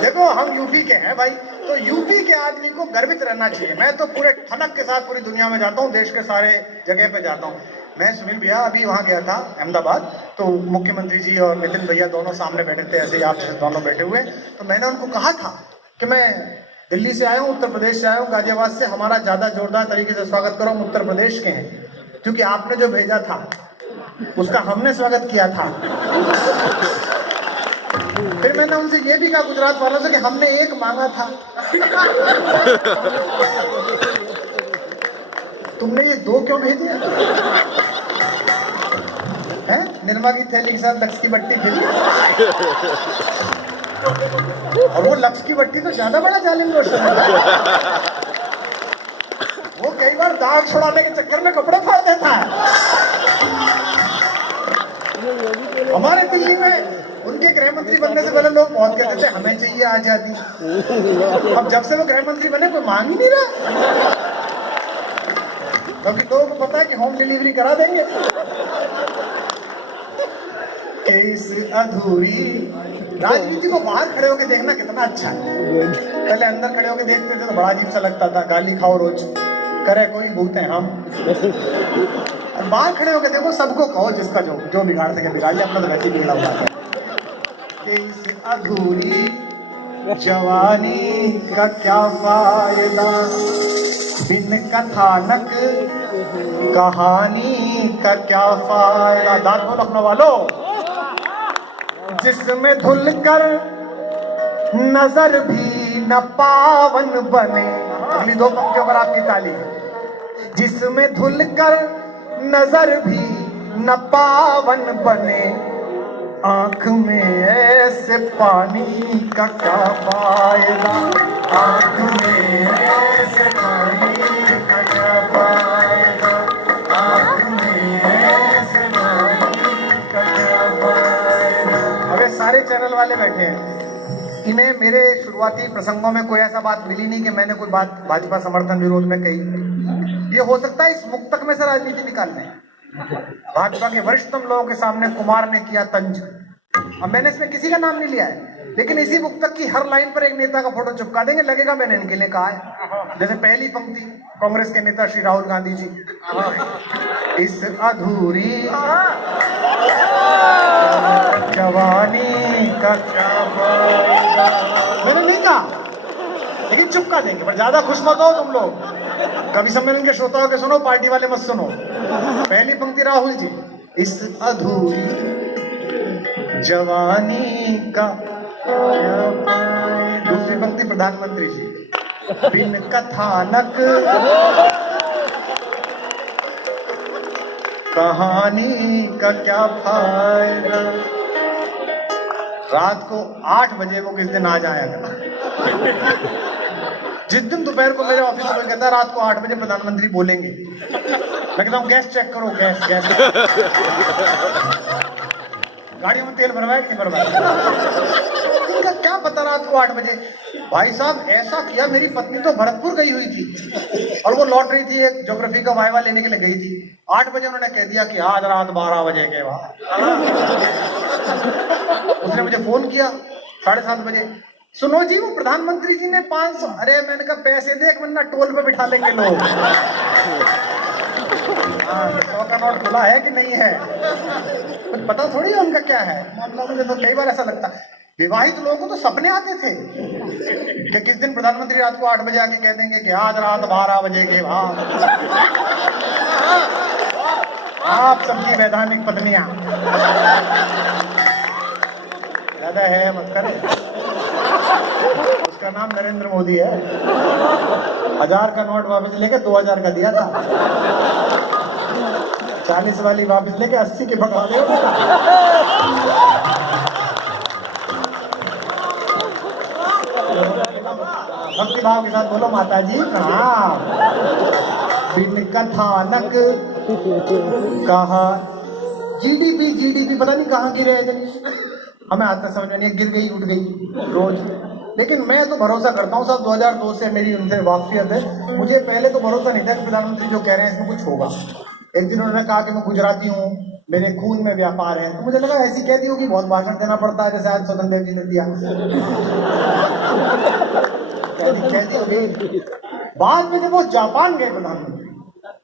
देखो हम यूपी के हैं भाई, तो यूपी के आदमी को गर्वित रहना चाहिए। मैं तो पूरे ठनक के साथ पूरी दुनिया में जाता हूँ, देश के सारे जगह पे जाता हूँ। मैं सुनील भैया अभी वहाँ गया था अहमदाबाद, तो मुख्यमंत्री जी और नितिन भैया दोनों सामने बैठे थे, ऐसे ही आप दोनों बैठे हुए। तो मैंने उनको कहा था कि मैं दिल्ली से आया हूँ, उत्तर प्रदेश से आया हूँ, गाजियाबाद से, हमारा ज्यादा जोरदार तरीके से स्वागत करो, हम उत्तर प्रदेश के हैं, क्योंकि आपने जो भेजा था उसका हमने स्वागत किया था। फिर मैंने उनसे ये भी कहा गुजरात वालों से कि हमने एक मांगा था, तुमने ये 2 क्यों भेजे हैं? निर्मा की थैली के साथ लक्स की बट्टी भेजी, और वो लक्स की बट्टी तो ज्यादा बड़ा जालिम रोशन है। वो कई बार दाग छुड़ाने के चक्कर में कपड़े फाड़ देता है। हमारे दिल्ली में उनके गृह मंत्री बनने से पहले लोग बहुत कहते थे हमें चाहिए आजादी। अब जब से वो गृह मंत्री बने कोई मांग ही नहीं रहा, क्योंकि लोगों को पता है कि होम डिलीवरी करा देंगे। इस अधूरी राजनीति को बाहर खड़े होकर देखना कितना अच्छा है। पहले अंदर खड़े होकर देखते थे तो बड़ा अजीब सा लगता था, गाली खाओ रोज, करे कोई भूलते हैं हम। और बाहर खड़े होकर देखो, सबको कहो, जिसका जो बिगाड़ सके बिगाड़, अपना तो वैसे ही बिगड़ा हुआ है। इस अधूरी जवानी का क्या फायदा, बिन कथानक कहानी का क्या फायदा। दांत लखनऊ वालों, जिसमें धुल कर नजर भी न पावन बने। अगली दो पंक्तियों पर आपकी ताली है। जिसमें धुल कर नजर भी न पावन बने, आंख में ऐसे पानी का क्या फायदा, आंख में ऐसे पानी का क्या फायदा, आंख में ऐसे पानी का क्या फायदा। अबे सारे चैनल वाले बैठे हैं, इन्हें मेरे शुरुआती प्रसंगों में कोई ऐसा बात मिली नहीं कि मैंने कोई बात भाजपा समर्थन विरोध में कही। ये हो सकता है इस मुक्तक में से राजनीति निकालने। भाजपा के वरिष्ठतम लोगों के सामने कुमार ने किया तंज। अब मैंने इसमें किसी का नाम नहीं लिया है, लेकिन इसी मुक्तक की हर लाइन पर एक नेता का फोटो चिपका देंगे, लगेगा मैंने इनके लिए कहा है। जैसे पहली पंक्ति कांग्रेस के नेता श्री राहुल गांधी जी, इस अधूरी जवानी का क्या फायदा। मैंने नहीं कहा, लेकिन चुपका देंगे। पर ज्यादा खुश मत हो तुम लोग, कवि सम्मेलन के श्रोताओं के सुनो, पार्टी वाले मत सुनो। पहली पंक्ति राहुल जी, इस अधूरी जवानी का क्या फायदा। दूसरी पंक्ति प्रधानमंत्री जी, बिन कथानक कहानी का क्या फायदा। रात को 8 बजे वो किस दिन आ जाएगा। जिस दिन दोपहर को मेरे ऑफिस में कहता है रात को 8 बजे प्रधानमंत्री बोलेंगे, मैं कहता हूँ गैस चेक करो, गैस गाड़ियों में तेल भरवाए कि नहीं भरवाए। इनका क्या पता रात को 8 बजे। भाई साहब ऐसा किया, मेरी पत्नी तो भरतपुर गई हुई थी और वो लौट रही थी, एक ज्योग्राफी का वाइवा लेने के लिए गई थी। 8 बजे उन्होंने कह दिया कि आज रात 12 बजे के बाद। उसने मुझे फोन किया 7:30 बजे, सुनो जी वो प्रधानमंत्री जी ने 500। अरे मैंने कहा पैसे दे, 1 महीना टोल पे बिठा लेंगे लोग। हाँ 100 का नोट खुला है कि नहीं है, कुछ पता थोड़ी है उनका क्या है मामला। मुझे तो कई बार ऐसा लगता है, विवाहित लोगों को तो सपने आते थे कि किस दिन प्रधानमंत्री रात को 8 बजे आके कह देंगे कि आज रात 12 बजे के बाद आप सबकी वैधानिक पत्नियां। ज्यादा है मत करे, उसका नाम नरेंद्र मोदी है। 1000 का नोट वापस लेके 2000 का दिया था, 40 वाली वापस लेके 80 के भगवा दे। भक्ति भाव के साथ बोलो माता जी प्रणाम। बिन कथानक कहा, जीडीपी पता नहीं कहाँ गिरे थे, हमें आज तक समझ में नहीं, गिर गई उठ गई रोज। लेकिन मैं तो भरोसा करता हूँ साहब, 2002 से मेरी उनसे वाकफियत है। मुझे पहले तो भरोसा नहीं था कि प्रधानमंत्री जो कह रहे हैं इसमें कुछ होगा। एक दिन उन्होंने कहा कि मैं गुजराती हूँ, मेरे खून में व्यापार है, तो मुझे लगा ऐसी कहती होगी, बहुत भाषण देना पड़ता है जैसे आज स्वतंत्र देव जी ने दिया। कहती होगी। बाद में जब वो जापान गए प्रधानमंत्री,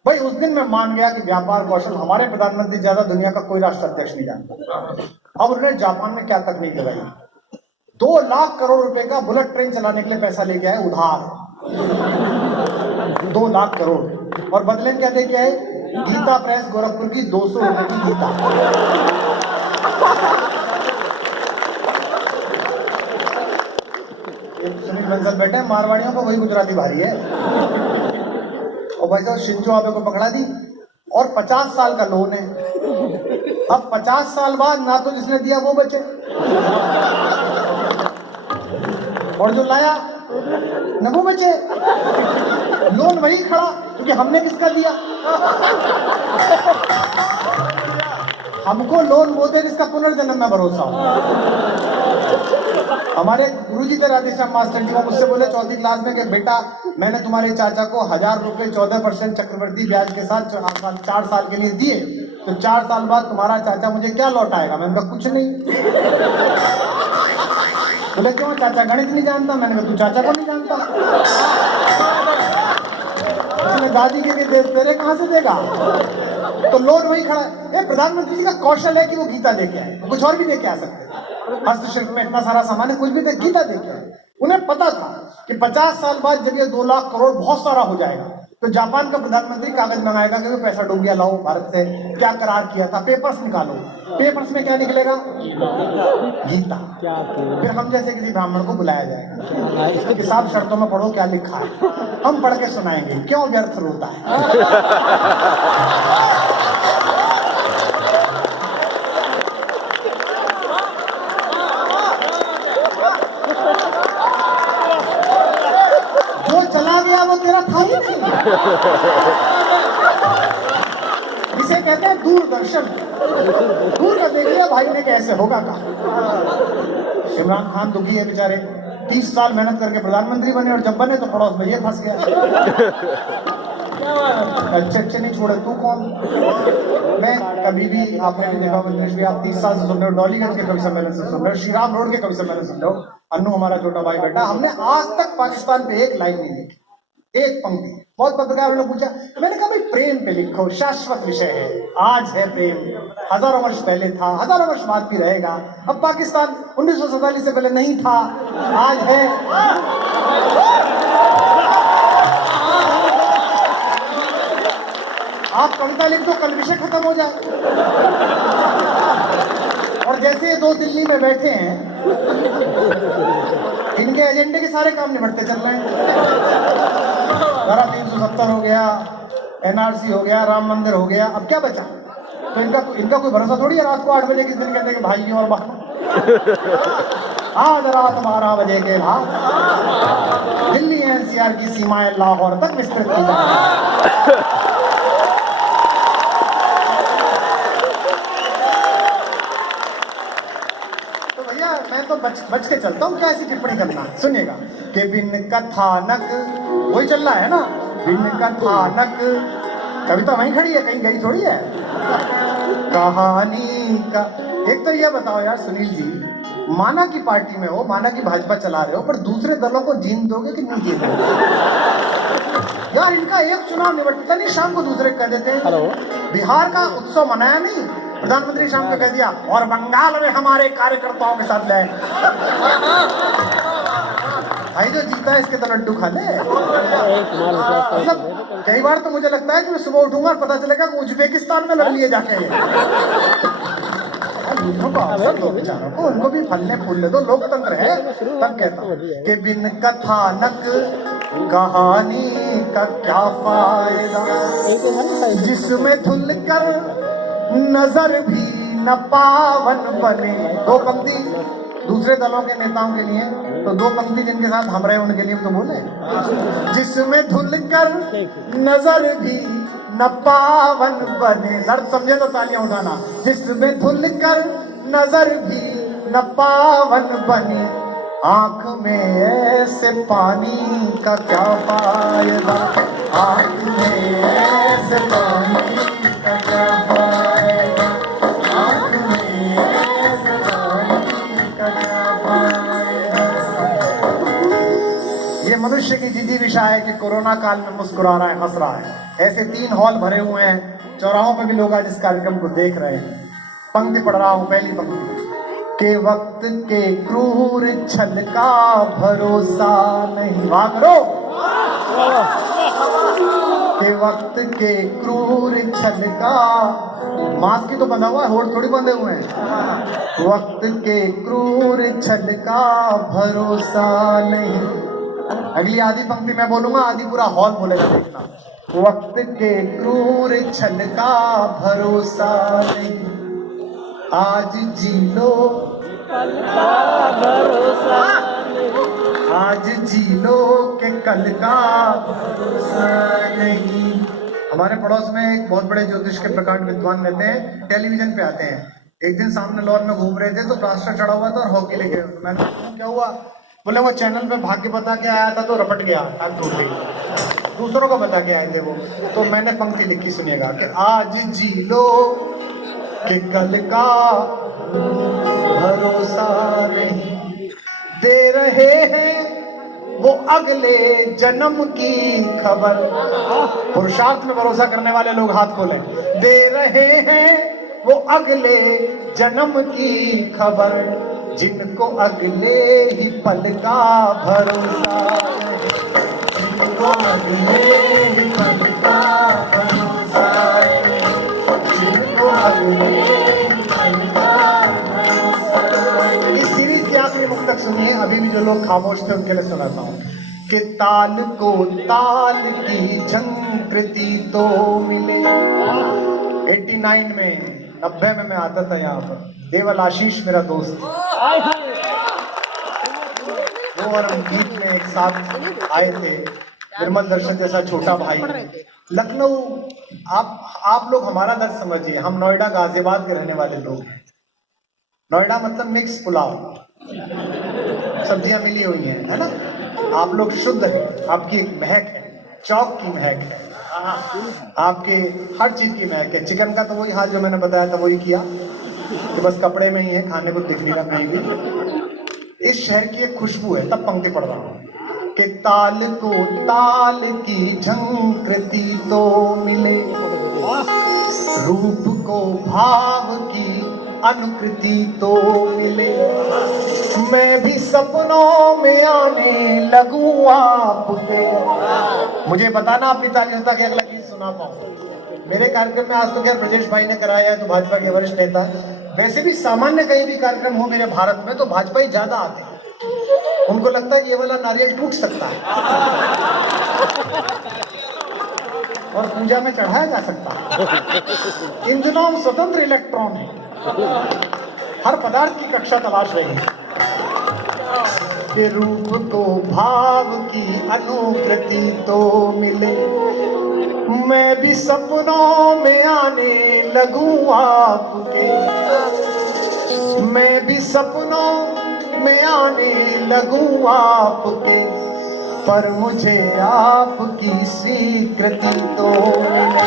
भाई उस दिन मैं मान गया कि व्यापार कौशल हमारे प्रधानमंत्री ज्यादा दुनिया का कोई राष्ट्राध्यक्ष नहीं जानता। अब उन्होंने जापान में क्या तकनीक लगाई, 2 लाख करोड़ रुपए का बुलेट ट्रेन चलाने के लिए पैसा लेके आए उधार, 2 लाख करोड़, और बदले में क्या दे के आए, गीता प्रेस गोरखपुर की 200 रुपए की गीता। सुनील बंसल बैठे, मारवाड़ियों को वही गुजराती भारी है। और भाई साहब शिंजो आबे को पकड़ा दी और 50 साल का लोन है। अब 50 साल बाद ना तो जिसने दिया वो बचे, और जो लाया न वो बचे, लोन वही खड़ा, क्योंकि हमने किसका दिया। हमको लोन वो दे जिसका पुनर्जन्म में भरोसा हो। हमारे गुरुजी थे राधेश्याम मास्टर जी, वो मुझसे बोले 4th क्लास में कि बेटा मैंने तुम्हारे चाचा को 1000 रुपए 14% चक्रवृद्धि ब्याज के साथ 4 साल के लिए दिए, तो 4 साल बाद तुम्हारा चाचा मुझे क्या लौटाएगा। मैंने कहा कुछ नहीं। बोले क्यों, चाचा गणित नहीं जानता। मैंने कहा तू चाचा को नहीं जानता। दादी के लिए तेरे कहां से देगा, तो लोन वही खड़ा है। प्रधानमंत्री जी का कौशल है कि वो गीता देके आए, कुछ और भी देके आ सकते हैं। हस्तशिल्प में इतना सारा सामान है, कुछ भी गीता देके आए। उन्हें पता था कि 50 साल बाद जब ये 2 लाख करोड़ बहुत सारा हो जाएगा, तो जापान का प्रधानमंत्री कागज मंगाएगा कि पैसा डूब गया, लाओ भारत से क्या करार किया था, पेपर्स निकालो। पेपर्स में क्या निकलेगा? गीता। फिर हम जैसे किसी ब्राह्मण को बुलाया जाएगा, इसके हिसाब शर्तों में पढ़ो क्या लिखा है, हम पढ़ के सुनाएंगे, क्यों व्यर्थ रोता है। चला गया वो तेरा था ही नहीं। इसे कहते हैं दूरदर्शन। दूर का देख लिया भाई ने कैसे होगा का। इमरान खान दुखी है बेचारे, 30 साल मेहनत करके प्रधानमंत्री बने और जब बने तो पड़ोस में ये फंस गया। अच्छे नहीं छोड़े, तू कौन? मैं कभी भी, आपने भी देखा भी, आप 30 साल से सुन रहे हो, डॉलीगंज के कवि सम्मेलन से सुन रहे हो, श्री राम रोड के कवि सम्मेलन सुन रहे हो, अन्नू हमारा छोटा भाई बेटा, हमने आज तक पाकिस्तान पे एक लाइन नहीं लिखी, एक पंक्ति। बहुत पत्रकारों ने पूछा, मैंने कहा भाई प्रेम पे लिखो, शाश्वत विषय है, आज है प्रेम, हजारों वर्ष पहले था, हजारों वर्ष बाद भी रहेगा। अब पाकिस्तान 1947 से पहले नहीं था, आज है। आप कविता लिख दो, कल विषय खत्म हो जाए। और जैसे ये दो दिल्ली में बैठे हैं, इनके एजेंडे के सारे काम निपटते चल रहे हैं। धारा 370 हो गया, एनआरसी हो गया, राम मंदिर हो गया, अब क्या बचा? तो इनका कोई भरोसा थोड़ी है। रात को 8 बजे किस दिन कहते हैं कि भाइयों और बहनों, आज रात 12 बजे के बाद दिल्ली एनसीआर की सीमाएं लाहौर तक विस्तृत की जाएंगी। मैं तो बच के चलता हूँ, क्या ऐसी टिप्पणी करना। सुनिएगा कि बिन कथानक, वही चल रहा है ना, बिन कथानक, कविता वहीं खड़ी है, कहीं गई थोड़ी है। कहानी का एक तो ये बताओ यार सुनील जी, माना की पार्टी में हो, माना की भाजपा चला रहे हो, पर दूसरे दलों को जीत दोगे कि नहीं जीत दोगे? यार इनका एक चुनाव निपटता नहीं, शाम को दूसरे कह देते हैं। बिहार का उत्सव मनाया नहीं, प्रधानमंत्री शाम को कह दिया और बंगाल में हमारे कार्यकर्ताओं के साथ गए। भाई जो जीता है इसके तो लड्डू खा ले। मतलब कई बार तो मुझे लगता है कि मैं सुबह उठूंगा और पता चलेगा कि उज्बेकिस्तान में लड़ लिए जाके। दूसरों को अवसर दो बेचारों को, उनको भी फलने फूलने दो, लोकतंत्र है। तब कहता हूँ कि बिन कथानक कहानी का क्या फायदा, जिसमें धुल कर नजर भी न पावन बने। दो पंक्ति दूसरे दलों के नेताओं के लिए, तो दो पंक्ति जिनके साथ हम रहे उनके लिए तो बोले, जिसमें धुल कर नजर भी न पावन बने। दर्द समझे तो तालियां उठाना। जिसमें धुल कर नजर भी न पावन बने, आंख में ऐसे पानी का क्या फायदा, आंख में ऐसे पानी का क्या फायदा, आंख में ऐसे पानी का क्या फायदा। ये मनुष्य की जिंदगी विषय है कि कोरोना काल में मुस्कुरा रहा है, हंस रहा है। ऐसे 3 हॉल भरे हुए हैं, चौराहों पे भी लोग आज इस कार्यक्रम को देख रहे हैं। पंक्ति पढ़ रहा हूं, पहली पंक्ति। के वक्त के क्रूर छल का भरोसा नहीं, वाह करो। के वक्त के क्रूर छल का, मास्क ही तो बंधा हुआ है, होठ थोड़ी बंधे हुए हैं। वक्त के क्रूर छल का भरोसा नहीं। अगली आधी पंक्ति मैं बोलूंगा, आधी पूरा हॉल बोलेगा, देखना। वक्त के क्रूर छल का भरोसा नहीं, आज जी लो कल का भरोसा नहीं, आज जी लो के कल का भरोसा नहीं। हमारे पड़ोस में एक बहुत बड़े ज्योतिष के प्रकांड विद्वान रहते हैं, टेलीविजन पे आते हैं। एक दिन सामने लॉन में घूम रहे थे तो प्लास्टर चढ़ा हुआ था और हॉकी लेके, मैंने कहा क्या हुआ? बोले वो चैनल पे भाग्य बता के आया था तो रपट गया, टांग टूट गई। दूसरों को बता के आए थे वो। तो मैंने पंक्ति लिखी, सुनिएगा कि आज जी लो कि कल का भरोसा नहीं, दे रहे हैं वो अगले जन्म की खबर। पुरुषार्थ में भरोसा करने वाले लोग हाथ खोलें। दे रहे हैं वो अगले जन्म की खबर, जिनको अगले ही पल का भरोसा, जिनको अगले ही पल इस सीरीज की आखिरी मुक्तक सुनिए, अभी भी जो लोग खामोश थे उनके लिए सुनाता हूँ कि ताल को ताल की झंकृति तो मिले। 89 में 90 में मैं आता था यहाँ पर, देवल आशीष मेरा दोस्त, वो और हम गीत में एक साथ आए थे। निर्मल दर्शन जैसा छोटा भाई, लखनऊ, आप लोग हमारा दर्द समझिए, हम नोएडा गाजियाबाद के रहने वाले लोग हैं। नोएडा मतलब मिक्स पुलाव, सब्जियां मिली हुई हैं, है ना। आप लोग शुद्ध हैं, आपकी एक महक है, चौक की महक है, आपके हर चीज की महक है। चिकन का तो वही हाल जो मैंने बताया था वही किया, कि बस कपड़े में ही है, खाने को दिख नहीं रहा कहीं भी। इस शहर की एक खुशबू है, तब पंक्ति पढ़ रहा हूं कि ताल को ताल की झंकृति तो मिले, रूप को भाव की अनुकृति तो मिले। मैं भी सपनों में आने लगूं आपके। मुझे बताना अपनी तालीमता के अगला गीत सुना पाऊं। मेरे कार्यक्रम में आज तो खैर ब्रजेश भाई ने कराया है, तो भाजपा के वरिष्ठ नेता है। वैसे भी सामान्य कहीं भी कार्यक्रम हो मेरे भारत में तो भाजपा ही ज्यादा आते हैं। उनको लगता है कि ये वाला नारियल टूट सकता है और पूजा में चढ़ाया जा सकता है। इन दिनों हम स्वतंत्र इलेक्ट्रॉन है, हर पदार्थ की कक्षा तलाश रही है कि रूप को भाव की अनुकृति तो मिले। मैं भी सपनों में आने लगूं आपके, मैं भी सपनों में आने लगूं आपके, पर मुझे आपकी स्वीकृति तो मिले,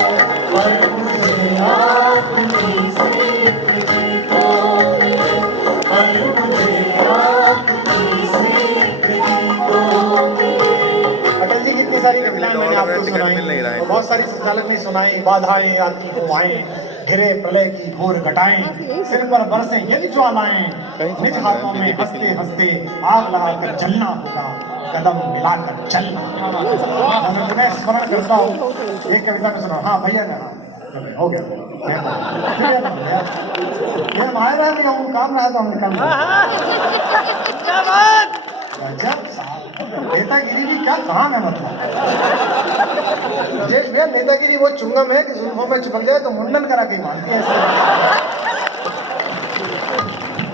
पर मुझे आपकी स्वीकृति तो मिले, पर मुझे आपकी स्वीकृति तो मिले। अटल जी की इतनी सारी कविताएं मैंने आपको सुनाई और बहुत सारी संचालक ने सुनाई। बाधाएं आती हुआएं, घिरे प्रलय की घोर घटाएं, सिर पर बरसे यदि ज्वालाएं, निज हाथों में हंसते हंसते आग लगाकर जलना होगा, कदम मिलाकर चलना। मैं पुनः स्मरण करता हूँ एक कविता में सुना। हाँ भैया ना, हो गया, मैं मार रहा नहीं हूँ, काम रहा था हमने काम। नेतागिरी भी क्या काम है, मतलब ब्रजेश भैया नेतागिरी वो चुंगम है कि जुल्फों में चिपक जाए तो मुंडन करा के मारती है।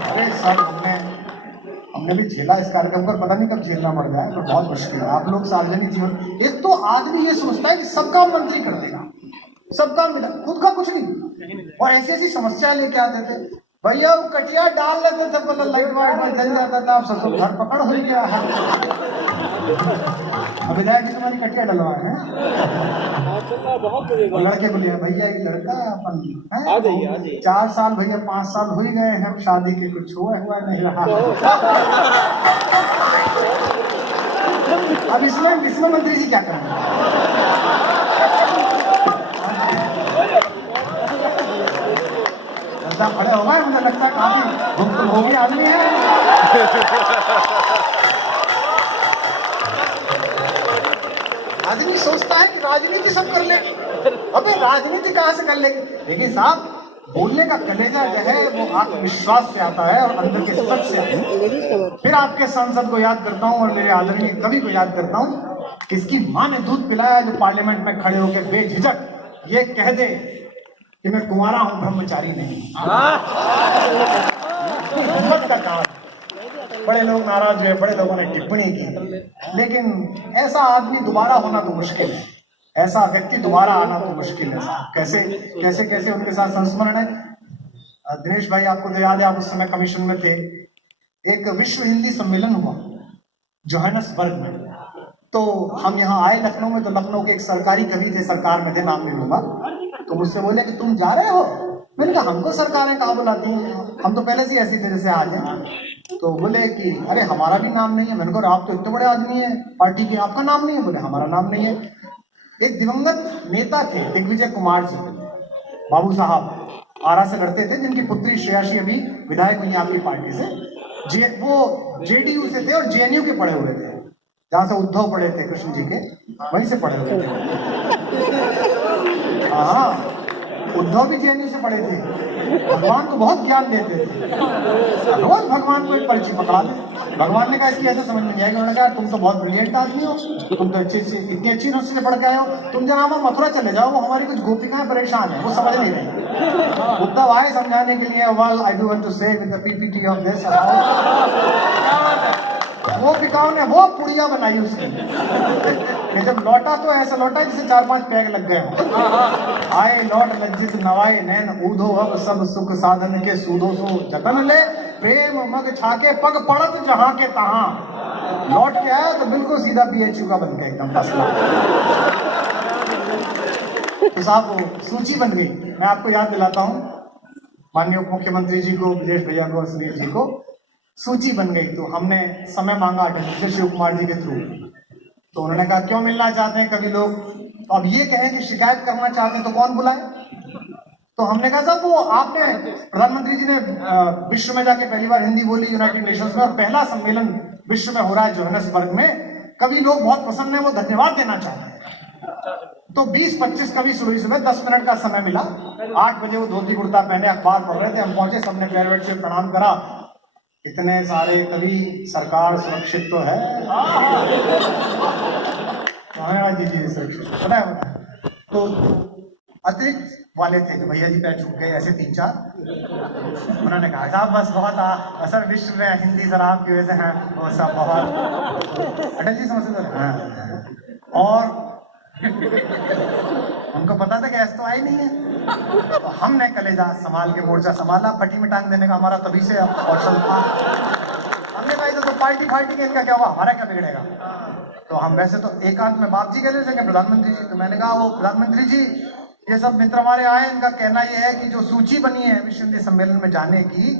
अरे सर हमने भी झेला इस कार्यक्रम पर, पता नहीं कब झेलना पड़ जाए, तो बहुत मुश्किल है। आप लोग सार्वजनिक जीवन, एक तो आदमी ये सोचता है कि सबका मंत्री कर देगा, सबका मिला, खुद का कुछ नहीं, और ऐसी ऐसी समस्या लेके आते थे। भैया वो कटिया डाल लेते थे, बोला लाइट वाइट जल जाता था, आप सबको घर पकड़ हो गया है। अब विधायक जी तुम्हारी कटिया डलवाए हैं, लड़के बोले भैया एक लड़का अपन 4 साल भैया 5 साल हो ही गए हैं शादी के, कुछ हुआ नहीं रहा। अब इसमें मंत्री जी क्या करेंगे? खड़े हो गए, मुझे लगता है काफी भूमि आदमी है। आदमी सोचता है कि राजनीति सब कर लेंगे। अबे राजनीति कहाँ से कर लेंगे? देखिए साहब, बोलने का कलेजा जो है वो आत्मविश्वास से आता है और अंदर के सच से आता है। फिर आपके सांसद को याद करता हूँ और मेरे आदरणीय कवि को याद करता हूँ, किसकी माँ ने दूध पिलाया जो पार्लियामेंट में खड़े होकर बेझिझक ये कह दे कि मैं कुंवारा हूं, ब्रह्मचारी नहीं। हिम्मत का काम। बड़े लोग नाराज हुए, बड़े लोगों ने टिप्पणी की, लेकिन ऐसा आदमी दोबारा होना तो मुश्किल है, ऐसा व्यक्ति दोबारा आना तो मुश्किल है। कैसे कैसे कैसे उनके साथ संस्मरण है। दिनेश भाई आपको तो याद है, आप उस समय कमीशन में थे। एक विश्व हिंदी सम्मेलन हुआ जोहानसबर्ग में, तो हम यहाँ आए लखनऊ में, तो लखनऊ के एक सरकारी कवि थे, सरकार में थे, नाम नहीं लूंगा, तो मुझसे बोले कि तुम जा रहे हो। मैंने कहा हमको सरकारें कहाँ बुलाती हैं, हम तो पहले से ऐसी तरह से आज हैं। तो बोले कि अरे हमारा भी नाम नहीं है। मैंने कहा आप तो इतने बड़े आदमी हैं पार्टी के, आपका नाम नहीं है? बोले हमारा नाम नहीं है। एक दिवंगत नेता थे दिग्विजय कुमार जी, बाबू साहब, आरा से लड़ते थे, जिनकी पुत्री श्रेयाशी अभी विधायक हुई आपकी पार्टी से। वो जेडीयू से थे और जेएनयू के पढ़े हुए थे। जहां से उद्धव पढ़े थे कृष्ण जी के, वहीं से पढ़े हुए थे। हाँ, उद्धव भी जेएनयू से पढ़े थे। भगवान को बहुत ज्ञान देते थे, रोज भगवान को एक पर्ची पकड़ा दे। भगवान ने कहा इसकी ऐसे समझ में नहीं आएगी। उन्होंने कहा तुम तो बहुत ब्रिलियंट आदमी हो, तुम तो इतनी अच्छी यूनिवर्सिटी से पढ़ के आए हो, तुम जरा मथुरा चले जाओ, वो हमारी कुछ गोपिकाएं परेशान है, वो समझ नहीं रही। उद्धव आए समझाने के लिए, well I do want to say with the PPT of this वो पिकाओं ने वो पुड़िया बनाई उसकी। मैं जब लौटा तो ऐसा लौटा जिसे 4-5 पैग लग गए। आए लौट लज्जित नवाए नैन ऊधो, अब सब सुख साधन के सूधो सो जतन ले, प्रेम मग छाके पग पड़त जहां के तहां। लौट के आया तो बिल्कुल सीधा PHU का बन गया, एकदम फसला। तो साहब सूची बन गई। मैं आपको याद दिलाता हूं, माननीय उप मुख्यमंत्री जी को, ब्रजेश भैया को और सुनील जी को सूची बन गई। तो हमने समय मांगा अटल जी से, शिव कुमार जी के थ्रू। तो उन्होंने कहा क्यों मिलना चाहते हैं कभी लोग, तो अब ये कहें कि शिकायत करना चाहते हैं तो कौन बुलाए। तो हमने कहा साहब वो आपने, प्रधानमंत्री जी ने विश्व में जाके पहली बार हिंदी बोली यूनाइटेड नेशंस में, और पहला सम्मेलन विश्व में हो रहा है जोहान्सबर्ग में, कवि लोग बहुत पसंद है, वो धन्यवाद देना चाहते हैं। तो 20-25 कवि सुबह 10 मिनट का समय मिला। 8 बजे वो धोती कुर्ता पहने अखबार पढ़ रहे थे। हम पहुंचे, सबने पैर से प्रणाम करा। इतने सारे कवि, सरकार सुरक्षित तो है। जी सुरक्षित, पता है। तो अतिरिक्त वाले थे जो भैया जी पैर छूट गए, ऐसे 3-4। उन्होंने कहा साहब बस बहुत असर विश्व में हिंदी शराब की वजह से है, वो सब बहुत। अटल जी समझते थे। हाँ। और उनको पता था कि ऐसा तो आई नहीं है। तो हमने कलेजा संभाल के मोर्चा संभाला। फटी में टांग देने का हमारा तभी से कौशल था। हमने कहा तो पार्टी के इनका क्या हुआ, हमारा क्या बिगड़ेगा। तो हम वैसे तो एकांत में बाप जी कह रहे थे प्रधानमंत्री जी, तो मैंने कहा वो प्रधानमंत्री जी ये सब मित्र हमारे आए, इनका कहना ये है कि जो सूची बनी है विश्व हिंदी सम्मेलन में जाने की,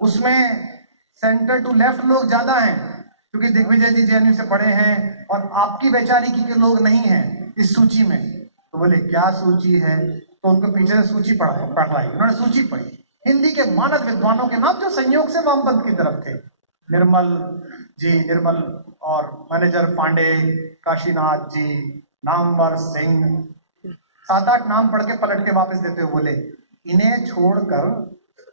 उसमें सेंटर टू लेफ्ट लोग ज्यादा हैं, क्योंकि दिग्विजय जी जेएनयू से पढ़े हैं और आपकी वैचारिकी के लोग नहीं हैं इस सूची में। तो बोले क्या सूची है, तो उनको पीछे से सूची पढ़वाई। उन्होंने सूची पढ़ी, हिंदी के मानद विद्वानों के नाम जो संयोग से वामपंथ की तरफ थे, निर्मल और मैनेजर पांडे, काशीनाथ जी, नामवर सिंह, 7-8 नाम पढ़ के पलट के वापस देते हुए बोले इन्हें छोड़कर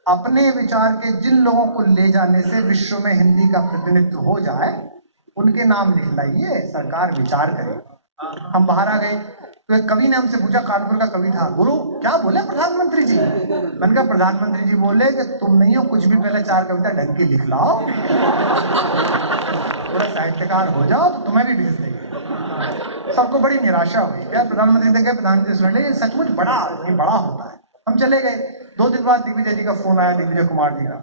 अपने विचार के जिन लोगों को ले जाने से विश्व में हिंदी का प्रतिनिधित्व हो जाए उनके नाम लिख लाइए, सरकार विचार करे। हम बाहर आ गए तो एक कवि ने हमसे पूछा, कानपुर का कवि था, गुरु क्या बोले प्रधानमंत्री जी। मैंने कहा प्रधानमंत्री जी बोले कि तुम नहीं हो कुछ भी, पहले 4 कविता ढंग की लिख लाओ, थोड़ा साहित्यकार हो जाओ तो तुम्हें भी भेज देंगे। सबको बड़ी निराशा हुई। क्या प्रधानमंत्री देखे, प्रधानमंत्री सुन ले सचमुच बड़ा होता है। हम चले गए। 2 दिन बाद दिग्विजय जी का फोन आया, दिग्विजय कुमार जी का,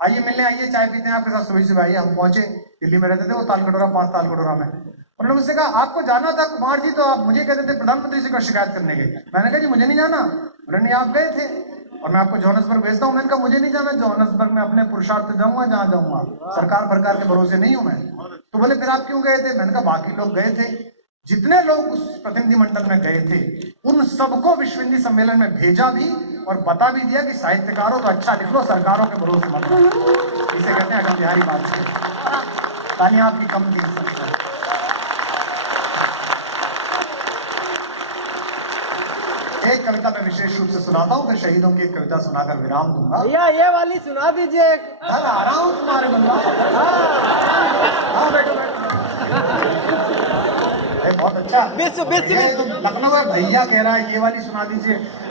आइए मिलने आइए, चाय पीते हैं आपके साथ, सुबह आइए। हम पहुंचे, दिल्ली में रहते थे वो, तालकटोरा 5 तालकटोरा में। उन्होंने मुझसे कहा आपको जाना था कुमार जी, तो आप मुझे कहते थे प्रधानमंत्री जी का शिकायत करने गए। मैंने कहा जी मुझे नहीं जाना। उन्होंने आप गए थे और मैं आपको जोहान्सबर्ग भेजता हूँ। मैंने कहा मुझे नहीं जाना, जोहान्सबर्ग में अपने पुरुषार्थ जाऊंगा जहां जाऊंगा, सरकार फरकार के भरोसे नहीं हूं मैं। तो बोले फिर आप क्यों गए थे। मैंने कहा बाकी लोग गए थे, जितने लोग उस प्रतिनिधि मंडल में गए थे उन सबको विश्व हिंदी सम्मेलन में भेजा भी और बता भी दिया कि साहित्यकारों तो अच्छा लिख लो, सरकारों के भरोसे मत रहो। इसे कहते हैं अटल बिहारी वाजपेयी। तालियां आपकी कम थी। एक कविता मैं विशेष रूप से सुनाता हूँ, फिर शहीदों की एक कविता सुनाकर विराम दूंगा। भैया ये वाली सुना दीजिए। घर आ रहा हूँ तुम्हारे बंदा। हाँ बैठो बैठो। बहुत अच्छा। विश्व लखनऊ है, भैया कह रहा है ये वाली सुना दीजिए।